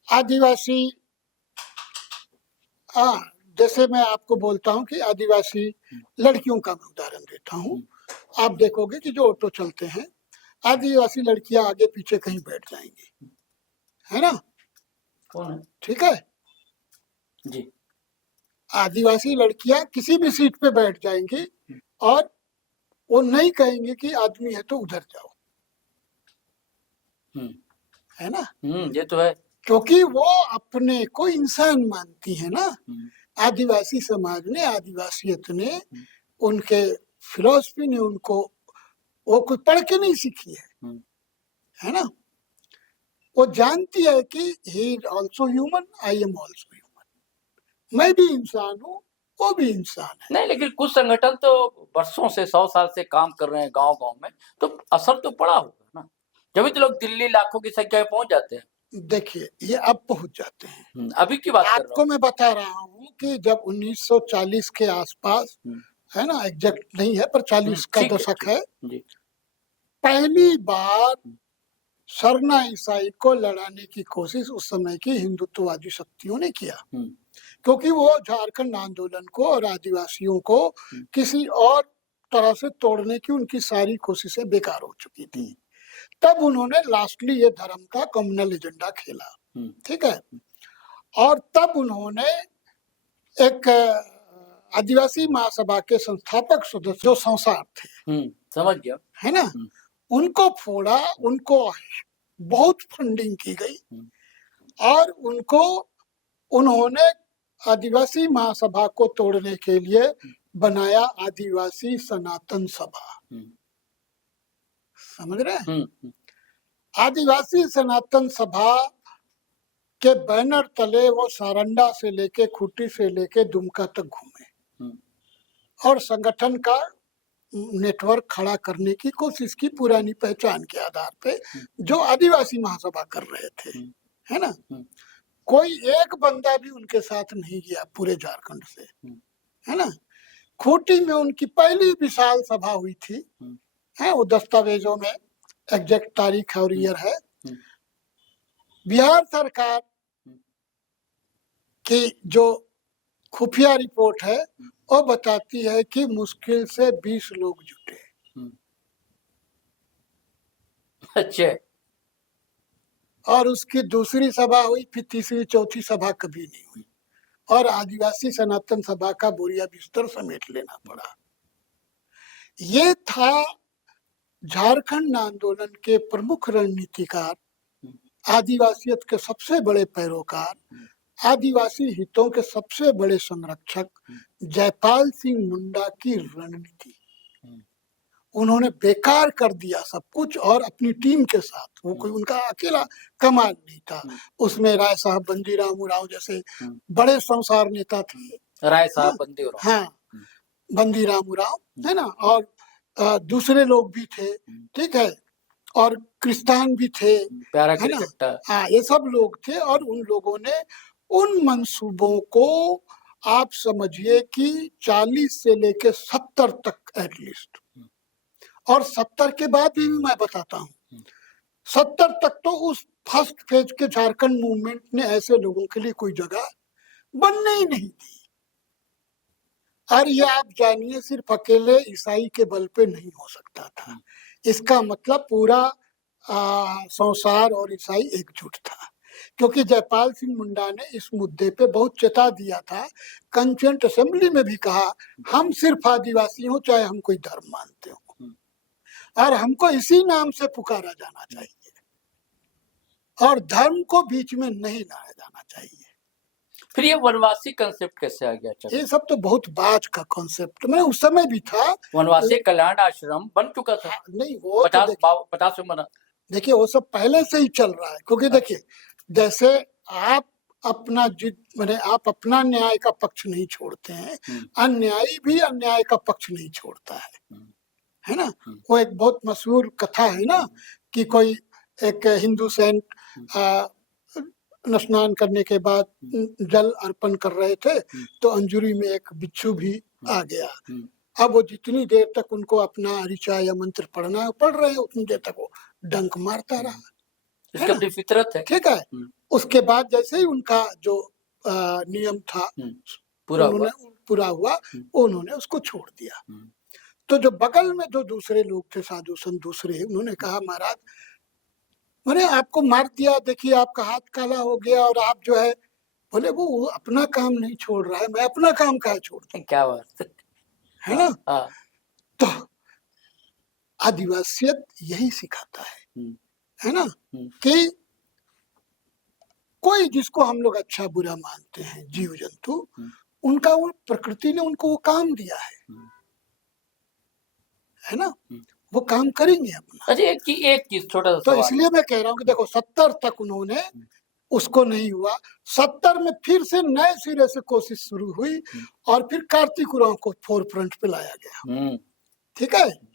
आदिवासी, जैसे मैं आपको बोलता हूँ कि आदिवासी लड़कियों का मैं उदाहरण देता हूँ। आप देखोगे कि जो ऑटो चलते हैं, आदिवासी लड़कियां आगे पीछे कहीं बैठ जाएंगी, है ना? कौन है? ठीक है जी। आदिवासी लड़कियां किसी भी सीट पे बैठ जाएंगी और वो नहीं कहेंगे कि आदमी है तो उधर जाओ, है ना? ये तो है, क्योंकि वो अपने को इंसान मानती है ना। आदिवासी समाज ने, आदिवासियत ने, उनके फिलॉसफी ने उनको, वो कोई पढ़ के नहीं सीखी है ना। वो जानती है कि he is also human, I am also human, मैं भी इंसान हूँ, वो भी इंसान है। नहीं, लेकिन कुछ संगठन तो वर्षों से, 100 साल से काम कर रहे हैं गांव-गांव में, तो असर तो पड़ा होगा ना, जब तो लोग दिल्ली लाखों की संख्या में पहुंच जाते हैं। देखिए, ये अब पहुंच जाते हैं। अभी की बात कर रहा आपको मैं बता रहा हूँ कि जब 1940 के आसपास, है ना, एग्जैक्ट नहीं है पर 40 का दशक है, पहली बार सरना ईसाई को लड़ाने की कोशिश उस समय की हिंदुत्ववादी शक्तियों ने किया, क्योंकि वो झारखंड आंदोलन को और आदिवासियों को किसी और तरह से तोड़ने की उनकी सारी कोशिशें बेकार हो चुकी थी। तब उन्होंने लास्टली ये धर्म का कम्युनल एजेंडा खेला, ठीक है। और तब उन्होंने एक आदिवासी महासभा के संस्थापक सदस्य जो संसार थे, समझ गया, है ना, उनको फोड़ा, उनको बहुत फंडिंग की गई और उन्होंने आदिवासी महासभा को तोड़ने के लिए बनाया आदिवासी सनातन सभा। समझ रहे हैं? आदिवासी सनातन सभा के बैनर तले वो सारंडा से लेके, खूंटी से लेके दुमका तक घूमे और संगठन का नेटवर्क खड़ा करने की कोशिश की, पुरानी पहचान के आधार पे जो आदिवासी महासभा कर रहे थे, है ना। कोई एक बंदा भी उनके साथ नहीं गया पूरे झारखंड से, है ना। खूंटी में उनकी पहली विशाल सभा हुई थी, है, वो दस्तावेजों में एग्जैक्ट तारीख और ईयर है। बिहार सरकार की जो खुफिया रिपोर्ट है वो बताती है कि मुश्किल से 20 लोग जुटे। अच्छा। और उसकी दूसरी सभा हुई, फिर तीसरी चौथी सभा कभी नहीं हुई और आदिवासी सनातन सभा का बोरिया बिस्तर समेट लेना पड़ा। ये था झारखंड आंदोलन के प्रमुख रणनीतिकार, आदिवासियत के सबसे बड़े पैरोकार, आदिवासी हितों के सबसे बड़े संरक्षक जयपाल सिंह मुंडा की रणनीति। उन्होंने बेकार कर दिया सब कुछ और अपनी टीम के साथ, वो कोई उनका अकेला कमाल नहीं था, उसमें राय साहब, बंदीराम उरांव जैसे बड़े संसार नेता थे। राय साहब, बंदीराम, हाँ, बंदीराम उरांव, है ना, और दूसरे लोग भी थे, ठीक है, और क्रिस्तान भी थे, प्यारा है ना, हाँ, ये सब लोग थे। और उन लोगों ने उन मंसूबों को आप समझिए कि 40 से लेके 70 तक एटलीस्ट, और 70 के बाद भी मैं बताता हूँ, 70 तक तो उस फर्स्ट फेज के झारखंड मूवमेंट ने ऐसे लोगों के लिए कोई जगह बनने ही नहीं दी। और ये आप जानिए, सिर्फ अकेले ईसाई के बल पे नहीं हो सकता था। इसका मतलब पूरा संसार और ईसाई एकजुट था, क्योंकि जयपाल सिंह मुंडा ने इस मुद्दे पे बहुत चेता दिया था। कंस्टिट्यूएंट असेंबली में भी कहा, हम सिर्फ आदिवासी हो चाहे हम कोई धर्म मानते हो। और हमको इसी नाम से पुकारा जाना चाहिए और धर्म को बीच में नहीं लाया जाना चाहिए। फिर ये वनवासी कंसेप्ट कैसे आ गया? चलो, ये सब तो बहुत बाद का कॉन्सेप्ट, मैं उस समय भी था। वनवासी कल्याण आश्रम बन चुका था नहीं, वो तो 50 में। देखिए वो सब पहले से ही चल रहा है, क्योंकि देखिए जैसे आप अपना मैंने आप अपना न्याय का पक्ष नहीं छोड़ते हैं, अन्यायी भी अन्याय का पक्ष नहीं छोड़ता है ना। वो एक बहुत मशहूर कथा है ना कि कोई एक हिंदू सेंट स्नान करने के बाद जल अर्पण कर रहे थे, तो अंजुरी में एक बिच्छू भी आ गया। अब वो जितनी देर तक उनको अपना ऋचा या मंत्र पढ़ रहे हैं, उतनी देर तक वो डंक मारता रहा। इसकी अपनी फितरत है। ठीक है। उसके बाद जैसे ही उनका जो नियम था पूरा हुआ, उन्होंने उसको छोड़ दिया। तो जो बगल में जो दूसरे लोग थे, साधु संत दूसरे, उन्होंने कहा महाराज मैंने आपको मार दिया, देखिए आपका हाथ काला हो गया और आप जो है, बोले वो अपना काम नहीं छोड़ रहा है, मैं अपना काम काहे छोड़ता हूं? क्या बात है ना। तो आदिवासियत यही सिखाता है ना, कि कोई जिसको हम लोग अच्छा बुरा मानते हैं, जीव जंतु, उनका वो प्रकृति ने उनको वो काम दिया है ना, वो काम करेंगे अपना। अच्छा, एक चीज छोटा सा तो इसलिए मैं कह रहा हूँ कि देखो 70 तक उन्होंने उसको नहीं हुआ, 70 में फिर से नए सिरे से कोशिश शुरू हुई और फिर कार्तिक उरांव को फोर फ्रंट पे लाया गया। ठीक है,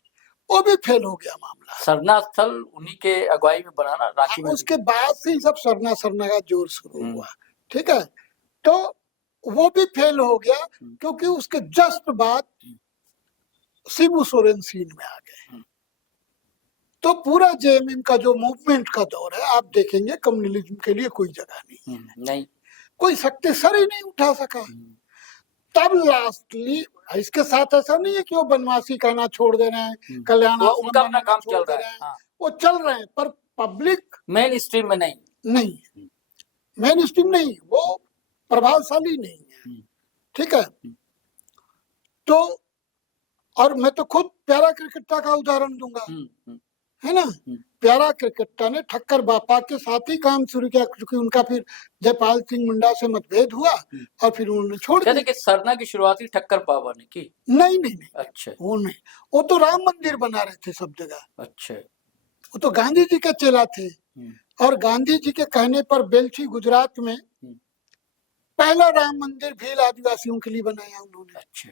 वो भी फेल हो गया मामला। सरना स्थल उन्हीं के अगुवाई में बना ना, रांची में। उसके बाद से सब सरना का जोर शुरू हुआ। ठीक है, तो वो भी फेल हो गया, क्योंकि उसके जस्ट बाद शिबू सोरेन सीन में आ गए। तो पूरा जेएमएम का जो मूवमेंट का दौर है, आप देखेंगे कम्युनलिज्म के लिए कोई जगह नहीं, कोई सक्सेसर ही नहीं उठा सका। तब लास्टली, इसके साथ ऐसा नहीं है कि वो बनवासी कहना छोड़ दे रहे हैं, कल्याण उनका अपना काम चल रहा है, वो चल रहे हैं, पर पब्लिक मेन स्ट्रीम में नहीं, मेन स्ट्रीम नहीं, वो प्रभावशाली नहीं है। ठीक है, तो और मैं तो खुद प्यारा क्रिकेटा का उदाहरण दूंगा, है ना। प्यारा क्रिकेटा ने ठक्कर बापा के साथ ही काम शुरू किया, क्योंकि उनका फिर जयपाल सिंह मुंडा से मतभेद हुआ और फिर उन्होंने छोड़ दिया। कि सरना की शुरुआत ठक्कर बाबा ने की? नहीं। अच्छा, वो नहीं, वो तो राम मंदिर बना रहे थे सब जगह। अच्छा, वो तो गांधी जी के चेला थे, और गांधी जी के कहने पर बेल्छी गुजरात में पहला राम मंदिर भील आदिवासियों के लिए बनाया उन्होंने। अच्छा,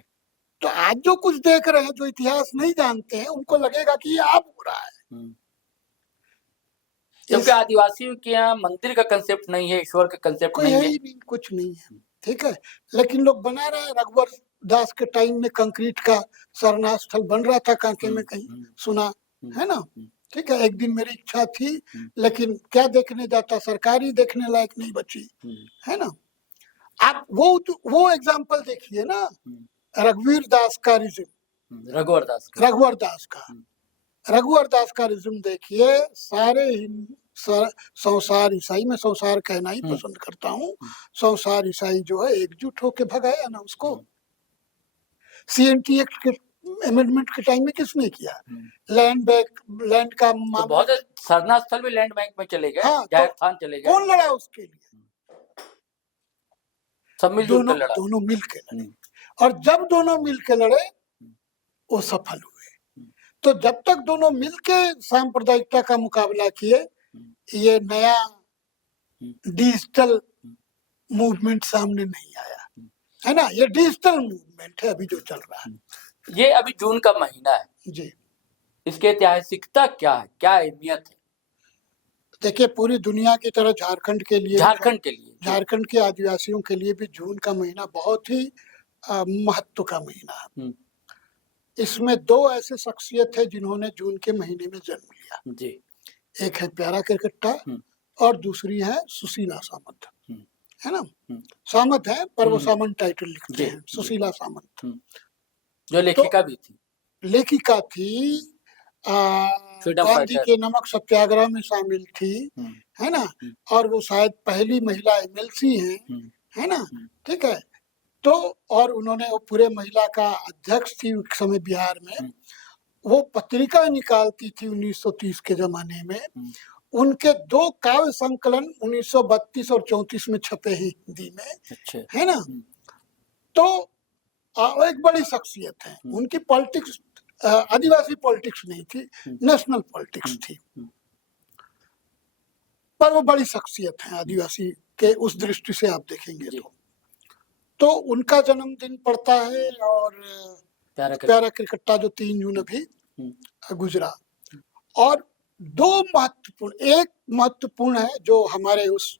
तो आज जो कुछ देख रहे हैं, जो इतिहास नहीं जानते हैं, उनको लगेगा कि ये आप हो रहा है, क्योंकि आदिवासियों के यहाँ मंदिर का कंसेप्ट नहीं है, ईश्वर का कंसेप्ट नहीं है, कुछ नहीं है। ठीक है, लेकिन लोग बना रहे हैं। रघुवर दास के टाइम में कंक्रीट का सरना स्थल बन रहा था कांके में, कहीं सुना है ना। ठीक है, एक दिन मेरी इच्छा थी, लेकिन क्या देखने जाता, सरकारी देखने लायक नहीं बची, है ना। आप वो एग्जाम्पल देखिए ना, रघुवीर दास का रिज्यूम, रघुवर दास का रिज्यूम देखिए। सारे संसार ईसाई, मैं संसार कहना ही पसंद करता हूँ, संसार ईसाई जो है एकजुट होके भगाया ना उसको। CNT एक्ट के अमेंडमेंट के टाइम में किसने किया? लैंड का मामला, तो बहुत सरना स्थल भी लैंड बैंक में चले गए। हाँ, जाहिर थान चले गए। कौन लड़ा उसके लिए? सब मिलजुल के लड़ा, दोनों मिल के लड़े, और जब दोनों मिल के लड़े वो सफल हुए। तो जब तक दोनों मिलके सांप्रदायिकता का मुकाबला किए, ये नया डिजिटल मूवमेंट सामने नहीं आया, है ना। ये डिजिटल मूवमेंट है अभी जो चल रहा है। ये अभी जून का महीना है जी, इसके ऐतिहासिकता क्या है, क्या अहमियत है? देखिए, पूरी दुनिया की तरह झारखंड के आदिवासियों के लिए भी जून का महीना बहुत ही महत्व का महीना है। इसमें 2 ऐसे शख्सियत है जिन्होंने जून के महीने में जन्म लिया जी। एक है प्यारा क्रिकेटा और दूसरी है सुशीला सामंत, है ना। सामंत है, पर वो सामंत टाइटल लिखते हैं, सुशीला सामंत जो लेखिका भी थी, गांधी के नमक सत्याग्रह में शामिल थी, है ना। और वो शायद पहली महिला MLC है ना। ठीक है, तो और उन्होंने वो पूरे महिला का अध्यक्ष थी उस समय बिहार में। वो पत्रिका निकालती थी 1930 के जमाने में। उनके 2 काव्य संकलन 1932 और 34 में छपे हैं हिंदी में, अच्छा। है ना। तो वो एक बड़ी शख्सियत है। उनकी पॉलिटिक्स आदिवासी पॉलिटिक्स नहीं थी, नेशनल पॉलिटिक्स थी, पर वो बड़ी शख्सियत है आदिवासी के उस दृष्टि से आप देखेंगे तो उनका जन्मदिन पड़ता है। और प्यारा क्रिकेटा जो 3 जून अभी गुजरा। और 2 महत्वपूर्ण, एक महत्वपूर्ण है जो हमारे उस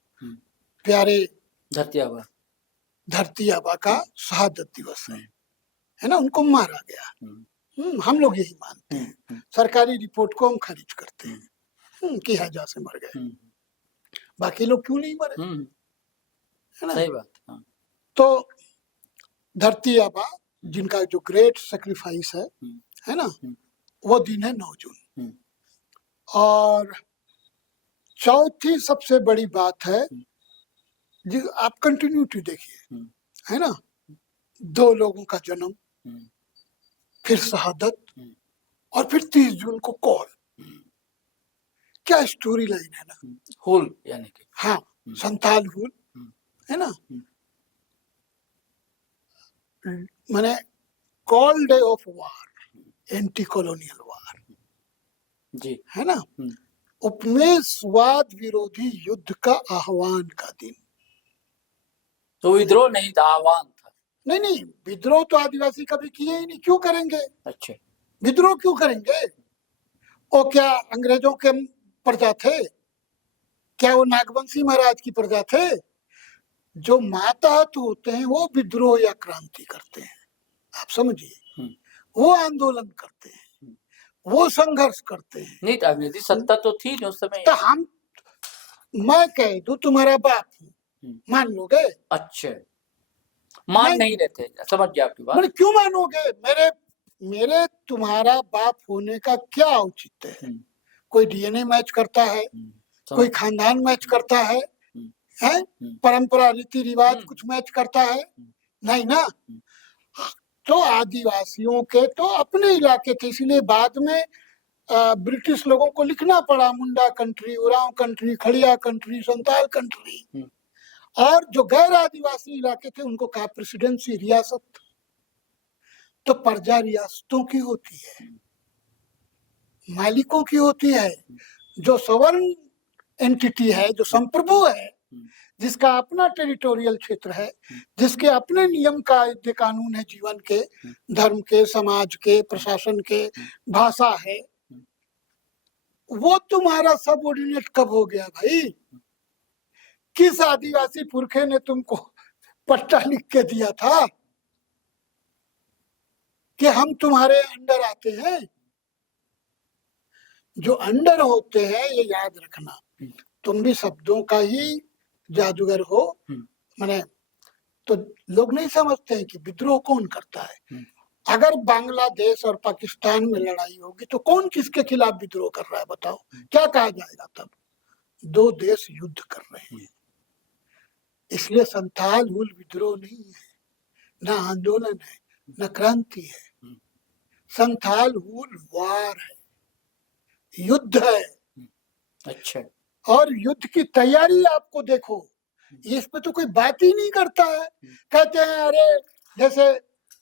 प्यारे धरती आबा का शहादत दिवस है ना। उनको मारा गया, हम लोग यही मानते हैं, सरकारी रिपोर्ट को हम खारिज करते हैं कि हैजा से मर गए, बाकी लोग क्यों नहीं मरे, है ना। सही बात। तो धरती आबा जिनका जो ग्रेट सेक्रीफाइस है ना, वो दिन है 9 जून। और चौथी सबसे बड़ी बात है, जो आप कंटिन्यूटी देखिए, है ना, 2 लोगों का जन्म, फिर शहादत, और फिर 30 जून को कॉल। क्या स्टोरी लाइन है ना। हुल यानी कि, हाँ, संथाल हुल, है ना। माने call day of war, anti colonial war जी, है ना। उपनिवेशवाद विरोधी युद्ध का आह्वान का दिन। तो विद्रोह नहीं था, आह्वान था। नहीं, विद्रोह तो आदिवासी कभी किए ही नहीं, क्यों करेंगे। अच्छा, विद्रोह विद्रोह क्यों करेंगे। वो क्या अंग्रेजों के प्रजा थे, क्या वो नागवंशी महाराज की प्रजा थे। जो मातहत होते हैं वो विद्रोह या क्रांति करते हैं, आप समझिए। वो आंदोलन करते हैं, वो संघर्ष करते हैं। नहीं तो अंग्रेजी सत्ता तो थी नहीं उस समय। तो मैं कह दूं तुम्हारा बाप हूं, मान लोगे। अच्छा, मान नहीं रहते, समझ गया आपकी बात। क्यों मानोगे। मेरे तुम्हारा बाप होने का क्या औचित्य है। कोई डीएनए मैच करता है, कोई खानदान मैच करता है, परंपरा रीति रिवाज कुछ मैच करता है, नहीं ना। तो आदिवासियों के तो अपने इलाके थे, इसलिए बाद में ब्रिटिश लोगों को लिखना पड़ा मुंडा कंट्री, उरांव कंट्री, खड़िया कंट्री, संताल कंट्री। और जो गैर आदिवासी इलाके थे उनको कहा प्रेसिडेंसी, रियासत। तो प्रजा रियासतों की होती है, मालिकों की होती है। जो सवर्ण एंटिटी है, जो संप्रभु है, जिसका अपना टेरिटोरियल क्षेत्र है, जिसके अपने नियम कायदे कानून है, जीवन के, धर्म के, समाज के, प्रशासन के, भाषा है, वो तुम्हारा सबऑर्डिनेट कब हो गया भाई। किस आदिवासी पुरखे ने तुमको पट्टा लिख के दिया था कि हम तुम्हारे अंडर आते हैं। जो अंडर होते हैं, ये याद रखना, तुम भी शब्दों का ही जादूगर हो। माने तो लोग नहीं समझते हैं कि विद्रोह कौन करता है। अगर बांग्लादेश और पाकिस्तान में लड़ाई होगी तो कौन किसके खिलाफ विद्रोह कर रहा है, बताओ, क्या कहा जाएगा तब। 2 देश युद्ध कर रहे हैं। इसलिए संथाल हुल विद्रोह नहीं है, न आंदोलन है, न क्रांति है। संथाल हुल वार है, युद्ध है। अच्छा, और युद्ध की तैयारी आपको देखो, इस पे तो कोई बात ही नहीं करता है। कहते हैं अरे जैसे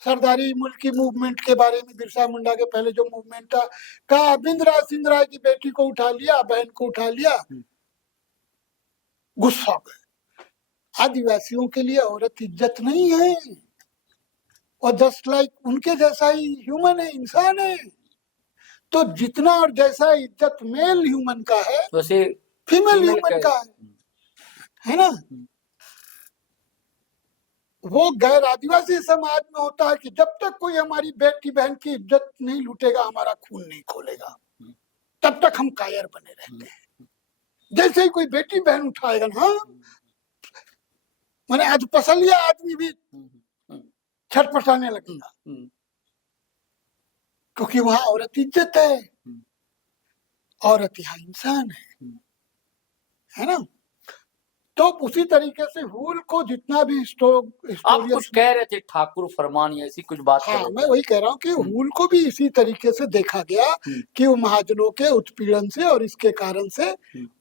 सरदारी मुल्की मूवमेंट के बारे में, बिरसा मुंडा के पहले जो मूवमेंट था, कहा बिंद्रा सिंद्रा की बेटी को उठा लिया, बहन को उठा लिया, गुस्सा गए। आदिवासियों के लिए औरत इज्जत नहीं है, और जस्ट लाइक उनके जैसा ही ह्यूमन है, इंसान है। तो जितना और जैसा इज्जत मेल ह्यूमन का है, वैसे फीमेल ह्यूमन का है ना। वो गैर आदिवासी समाज में होता है कि जब तक कोई हमारी बेटी बहन की इज्जत नहीं लूटेगा, हमारा खून नहीं खोलेगा, तब तक हम कायर बने रहते हैं। जैसे ही कोई बेटी बहन उठाएगा ना, मैंने आज पसलिया आदमी भी छटपटाने लगेगा, क्योंकि वहां औरत इज्जत है, औरत यहाँ इंसान है ना। तो उसी तरीके से हुल को जितना भी आप कुछ हिस्टोरियंस, कह रहे थे, ठाकुर फरमान या ऐसी कुछ बात कर हाँ रहे मैं थे। वही कह रहा हूँ कि हुल को भी इसी तरीके से देखा गया कि वो महाजनों के उत्पीड़न से और इसके कारण से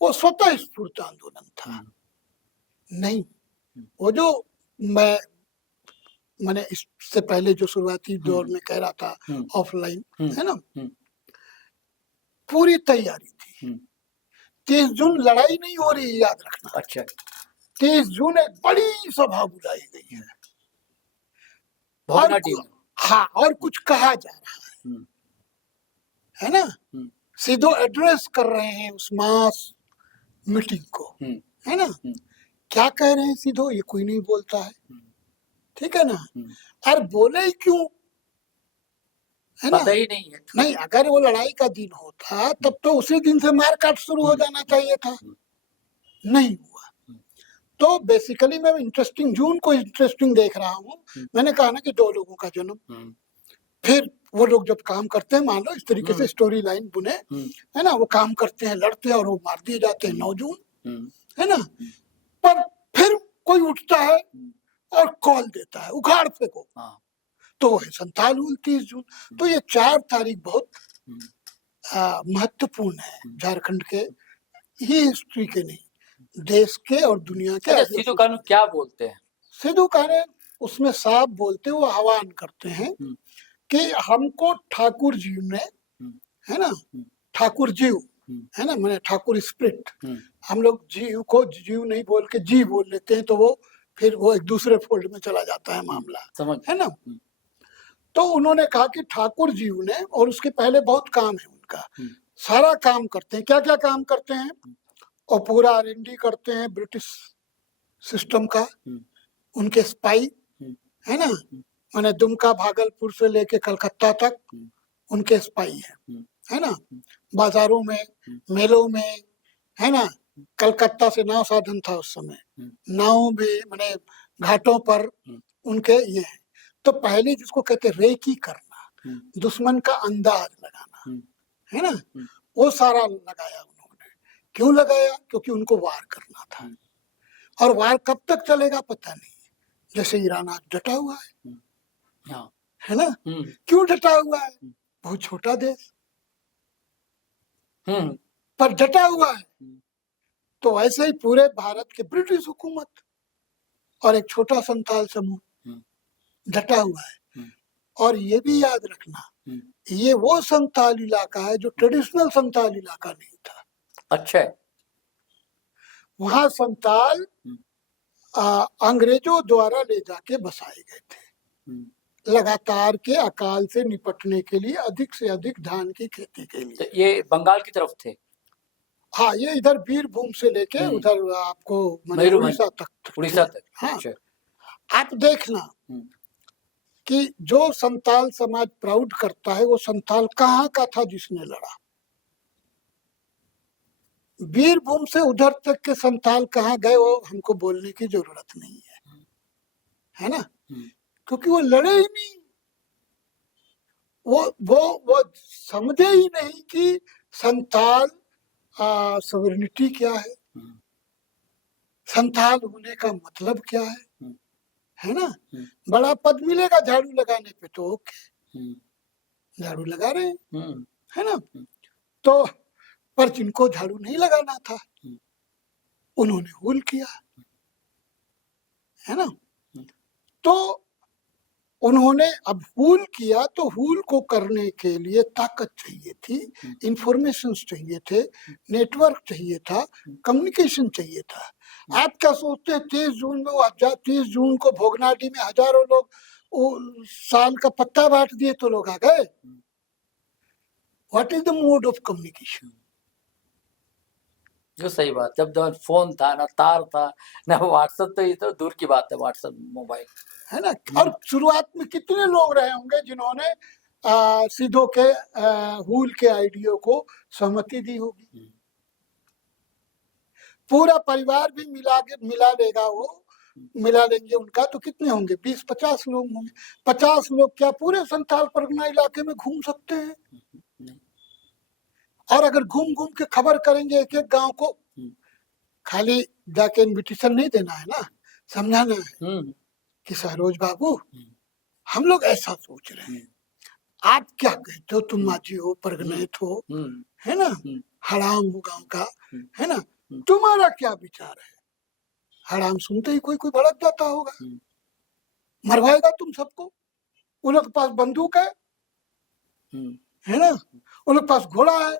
वो स्वतः स्फूर्त आंदोलन था। नहीं, वो जो मैंने इससे पहले जो शुरुआती दौर में कह रहा था ऑफलाइन, है ना, पूरी तैयारी थी। 30 जून लड़ाई नहीं हो रही है, याद रखना। अच्छा, 30 जून एक बड़ी सभा बुलाई गई है और भवनाडी में। हाँ, और कुछ कहा जा रहा है ना, सीधो एड्रेस कर रहे हैं उस मास मीटिंग को, है ना। क्या कह रहे हैं सीधो, ये कोई नहीं बोलता है, ठीक है ना। और बोले ही क्यों, है ना, पता ही नहीं है। नहीं, अगर वो लड़ाई का दिन होता तब तो उसी दिन से मारकाट शुरू हो जाना चाहिए था, नहीं हुआ। तो बेसिकली मैं जून को इंटरेस्टिंग देख रहा हूँ। मैंने कहा ना कि दो लोगों का जन्म, फिर वो लोग जब काम करते हैं, मान लो इस तरीके से स्टोरी लाइन बुने, है ना, वो काम करते हैं, लड़ते हैं और वो मार दिए जाते हैं 9 जून, है ना। पर फिर कोई उठता है और कॉल देता है, उखाड़ फेंको, तो वो है संताल हुल 30 जून। तो ये 4 तारीख बहुत महत्वपूर्ण है झारखंड के ही हिस्ट्री के नहीं, देश के और दुनिया के। अच्छा, सिद्धू कानू क्या बोलते हैं? सिद्धू कानू उसमें साफ बोलते, वो आह्वान करते हैं कि हमको ठाकुर जी ने, है ना, ठाकुर जीव, है ना, मैंने ठाकुर स्पिरिट, हम लोग जीव को जीव नहीं बोल के जी बोल लेते हैं, तो वो फिर वो एक दूसरे फोल्ड में चला जाता है मामला, है ना। तो उन्होंने कहा कि ठाकुर जीव ने, और उसके पहले बहुत काम है उनका, सारा काम करते हैं। क्या क्या काम करते हैं, और पूरा R&D करते हैं ब्रिटिश सिस्टम का, उनके स्पाई, है ना, माने दुमका भागलपुर से लेके कलकत्ता तक उनके स्पाई है ना। बाजारों में, मेलों में, है ना, कलकत्ता से नाव साधन था उस समय, नाव में, माने घाटों पर उनके ये है। तो पहले जिसको कहते रेकी करना, दुश्मन का अंदाज लगाना, है ना, वो सारा लगाया उन्होंने। क्यों लगाया, क्योंकि उनको वार करना था, और वार कब तक चलेगा पता नहीं। जैसे ईरान आज डटा हुआ है ना, क्यों डटा हुआ है, बहुत छोटा देश पर डटा हुआ है। तो ऐसे ही पूरे भारत के ब्रिटिश हुकूमत और एक छोटा संथाल समूह डटा हुआ है। और ये भी याद रखना, ये वो संथाल इलाका है जो ट्रेडिशनल संथाल इलाका नहीं था। अच्छा, वहां संथाल अंग्रेजों द्वारा ले जाके बसाए गए थे, लगातार के अकाल से निपटने के लिए, अधिक से अधिक धान की खेती के लिए। तो ये बंगाल की तरफ थे? हाँ, ये इधर बीरभूम से लेके उधर आपको उड़ीसा तक। उड़ीसा तक। हाँ, अच्छा। आप देखना कि जो संथाल समाज प्राउड करता है, वो संथाल कहाँ का था जिसने लड़ा। बीरभूम से उधर तक के संथाल कहाँ गए, वो हमको बोलने की जरूरत नहीं है ना, क्योंकि वो लड़े ही नहीं। वो समझे ही नहीं कि संथाल सॉवरेनिटी क्या है, संथाल होने का मतलब क्या है ना। बड़ा पद मिलेगा झाड़ू लगाने पे तो ओके, झाड़ू लगा रहे हैं, है ना। तो पर जिनको झाड़ू नहीं लगाना था, उन्होंने हुल किया, है ना। तो उन्होंने अब हुल किया, तो हुल को करने के लिए ताकत चाहिए थी, इंफॉर्मेशन चाहिए थे, नेटवर्क चाहिए था, कम्युनिकेशन चाहिए था। आप क्या सोचते हैं 30 जून में, वो 30 जून को भोगनाडी में हजारों लोग साल का पत्ता बांट दिए तो लोग आ गए। What is the mode of communication? जो सही बात, जब फोन था ना, तार था ना, व्हाट्सएप, तो ये तो दूर की बात है, व्हाट्सएप मोबाइल, है ना। और शुरुआत में कितने लोग रहे होंगे जिन्होंने सिद्धू के हुल के आइडिया को सहमति दी होगी। पूरा परिवार भी मिला लेगा, वो मिला लेंगे उनका, तो कितने होंगे, 20-50 लोग होंगे। 50 लोग क्या पूरे संथाल परगना इलाके में घूम सकते हैं? और अगर घूम घूम के खबर करेंगे एक एक गांव को, खाली जाके इनविटेशन नहीं देना है ना, समझाना है कि सरोज बाबू हम लोग ऐसा सोच रहे हैं, आप क्या कहते हो, तुम माझी हो, परगनेत हो, है ना, हड़ाम हो गांव का, है ना, तुम्हारा क्या विचार है। हड़ाम सुनते ही कोई कोई भड़क जाता होगा, मरवाएगा तुम सबको, उन लोग के पास बंदूक है ना, उन लोग के पास घोड़ा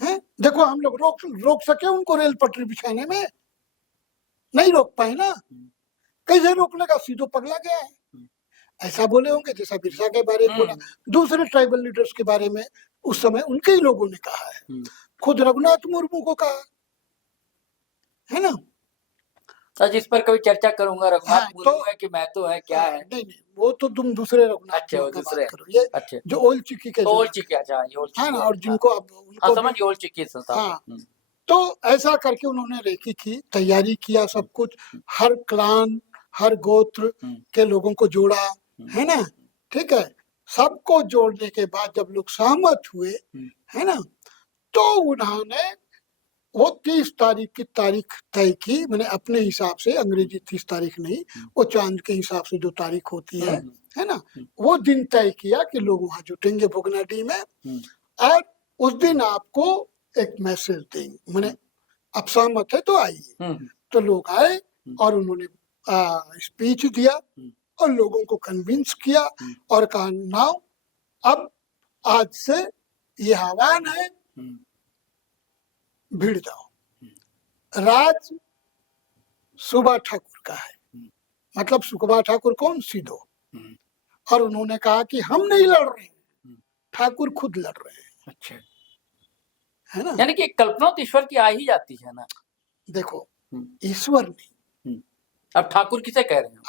है, देखो हम लोग रोक सके उनको रेल पटरी बिछाने में, नहीं रोक पाए ना, कैसे रोक लेगा, सीधो पगला गया है, ऐसा बोले होंगे जैसा बिरसा के बारे में बोला, दूसरे ट्राइबल लीडर्स के बारे में उस समय उनके ही लोगों ने कहा है, खुद रघुनाथ मुर्मू को कहा है ना। तो जिस पर कभी चर्चा करूंगा, रघुनाथ हाँ, मुर्मू है कि महतो है, क्या है? नहीं नहीं, वो तो तुम दूसरे रघुनाथ अच्छा, वो का बात दूसरे, करो, ये अच्छा, जो ओल चिकी के ओल चिकी, अच्छा, ओल है ना, चिकी, और जिनको अब हाँ, उनको समझ ओल चिकी संस्था। हाँ, तो ऐसा करके उन्होंने रेकी की, तैयारी किया, सब कुछ, हर क्लान, हर गोत्र के लोगों को जोड़ा, है ना, ठीक है, सबको जोड़ने के बाद जब लोग सहमत हुए, है ना, तो उन्होंने वो 30 तारीख की तारीख तय की, मैंने अपने हिसाब से, अंग्रेजी 30 तारीख नहीं, वो चांद के हिसाब से जो तारीख होती है ना, वो दिन तय किया कि लोग वहां जुटेंगे भोगनाडीह में, और उस दिन आपको एक मैसेज देंगे, मैंने अब सहमत है तो आइए। तो लोग आए और उन्होंने स्पीच दिया और लोगों को कन्विंस किया और कहा नाउ अब आज से ये आह्वान है, भिड़ जाओ। राज सुबा ठाकुर का है, मतलब सुबा ठाकुर कौन, सिद्धो, और उन्होंने कहा कि हम नहीं लड़ रहे हैं, ठाकुर खुद लड़ रहे हैं। अच्छा, है ना, यानी कि कल्पना तो ईश्वर की आ ही जाती है ना। देखो ईश्वर नहीं, अब ठाकुर किसे कह रहे हैं?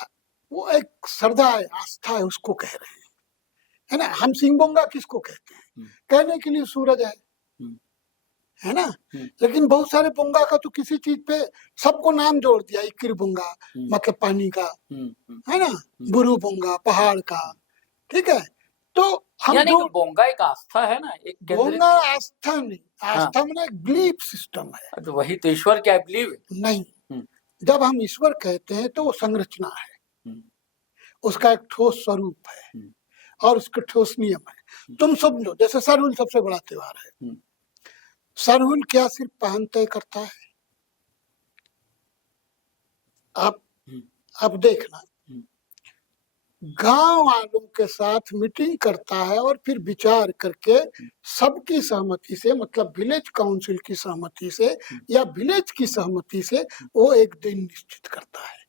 वो एक श्रद्धा है, आस्था है, उसको कह रहे हैं, है ना। हम सिंहबोंगा किसको कहते हैं, कहने के लिए सूरज है ना, लेकिन बहुत सारे बोंगा का तो किसी चीज पे सबको नाम जोड़ दिया, इक्किर बोंगा मतलब पानी का, है ना, बुरु बोंगा पहाड़ का, ठीक है, तो हम यानी कि बोंगा एक आस्था है ना, एक बोंगा आस्था नहीं, आस्था में एक बिलीफ सिस्टम है। तो वही तो ईश्वर क्या बिलीव नहीं, जब हम ईश्वर कहते हैं तो वो संरचना है, उसका एक ठोस स्वरूप है और उसके ठोस नियम है। तुम समझो, जैसे सरहुल सबसे बड़ा त्योहार है, सरहुल क्या सिर्फ पहन तय करता है? आप देखना, गांव वालों के साथ मीटिंग करता है और फिर विचार करके सबकी सहमति से, मतलब विलेज काउंसिल की सहमति से या विलेज की सहमति से वो एक दिन निश्चित करता है।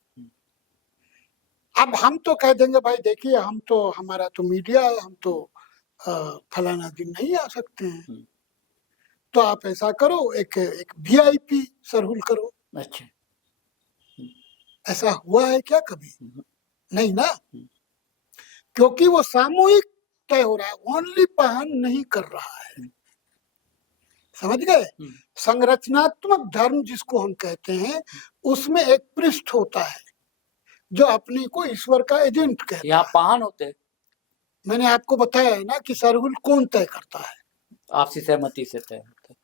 अब हम तो कह देंगे भाई देखिए, हम तो, हमारा तो मीडिया है, हम तो फलाना दिन नहीं आ सकते हैं, तो आप ऐसा करो, एक VIP सरहुल करो। अच्छा, ऐसा हुआ है क्या कभी? नहीं ना, क्योंकि वो सामूहिक तय हो रहा है, ओनली पहन नहीं कर रहा है, समझ गए। संरचनात्मक धर्म जिसको हम कहते हैं, उसमें एक पृष्ठ होता है जो अपने को ईश्वर का एजेंट कहता है। यहाँ पहन होते, मैंने आपको बताया है ना कि सरहुल कौन तय करता है, आपसी सहमति से तय होता है,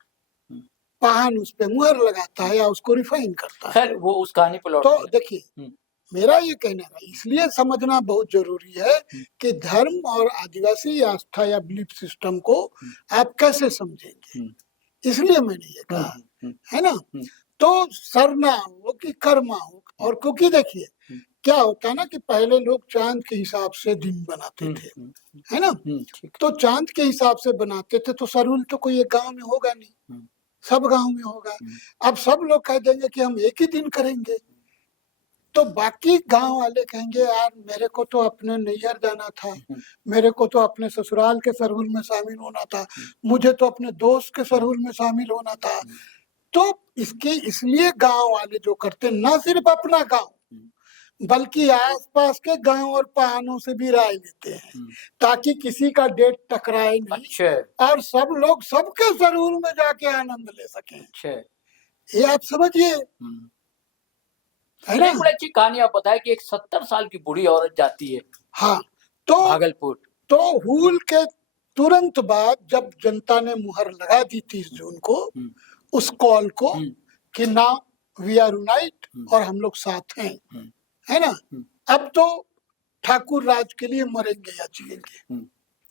पहन उस पे मुहर लगाता है या उसको रिफाइन करता है। खैर वो उस कहानी पर तो देखिए, मेरा ये कहना है, इसलिए समझना बहुत जरूरी है कि धर्म और आदिवासी आस्था या बिलीफ सिस्टम को आप कैसे समझेंगे, इसलिए मैंने ये कहा, है ना। तो सरना हो कि कर्मा हो, और क्योंकि देखिए क्या होता है ना कि पहले लोग चांद के हिसाब से दिन बनाते थे, है ना, तो चांद के हिसाब से बनाते थे, तो सरहुल तो कोई एक गांव में होगा नहीं, सब गांव में होगा। अब सब लोग कह देंगे कि हम एक ही दिन करेंगे, तो बाकी गांव वाले कहेंगे यार मेरे को तो अपने नैहर जाना था, मेरे को तो अपने ससुराल के सरहुल में शामिल होना था, मुझे तो अपने दोस्त के सरहुल में शामिल होना था। तो इसलिए गांव वाले जो करते, न सिर्फ अपना गांव बल्कि आसपास के गांव और पहाड़ों से भी राय लेते हैं, ताकि किसी का डेट टकराए नहीं। अच्छा। और सब लोग सबके सरहुल में जाके आनंद ले सकें। अच्छा। ये आप समझिए, बड़ी अच्छी कहानी आप बताए कि एक 70 साल की बूढ़ी औरत जाती है, हाँ, तो भागलपुर, तो हुल के तुरंत बाद जब जनता ने मुहर लगा दी 30 जून को उस कॉल को, कि नाउ वी आर यूनाइट और हम लोग साथ हैं, है ना। अब तो ठाकुर राज के लिए मरेंगे या जिएंगे,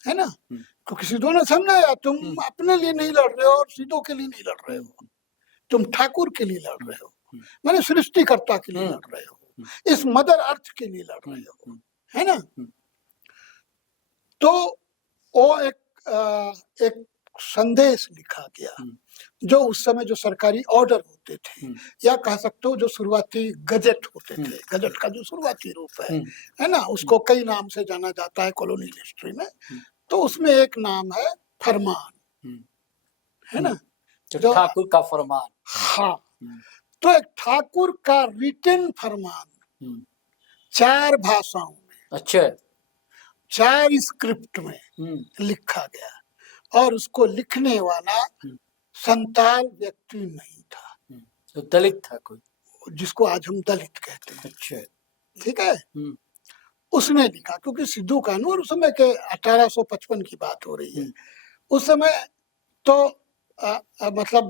है ना। क्योंकि सिद्धू ने समझाया तुम अपने लिए नहीं लड़ रहे हो और सिद्धू के लिए नहीं लड़ रहे हो, तुम ठाकुर के लिए लड़ रहे हो, माने सृष्टिकर्ता के लिए लड़ रहे हो, इस मदर अर्थ के लिए लड़ रहे हो, है ना। तो वो एक संदेश लिखा गया जो उस समय जो सरकारी ऑर्डर होते थे, या कह सकते हो जो शुरुआती गजट होते थे, गजट का जो शुरुआती रूप है ना, उसको कई नाम से जाना जाता है कॉलोनियल हिस्ट्री में। तो उसमें एक नाम है फरमान, है ना, जो ठाकुर का फरमान। हाँ, तो एक ठाकुर का रिटन फरमान 4 भाषाओं में, अच्छा, 4 स्क्रिप्ट में लिखा गया, और उसको लिखने वाला संताल व्यक्ति नहीं था, तो दलित था कोई, जिसको आज हम दलित कहते हैं। अच्छा, ठीक है। उसने लिखा, क्योंकि सिद्धू कानू और उस समय के 1855 की बात हो रही है। उस समय तो मतलब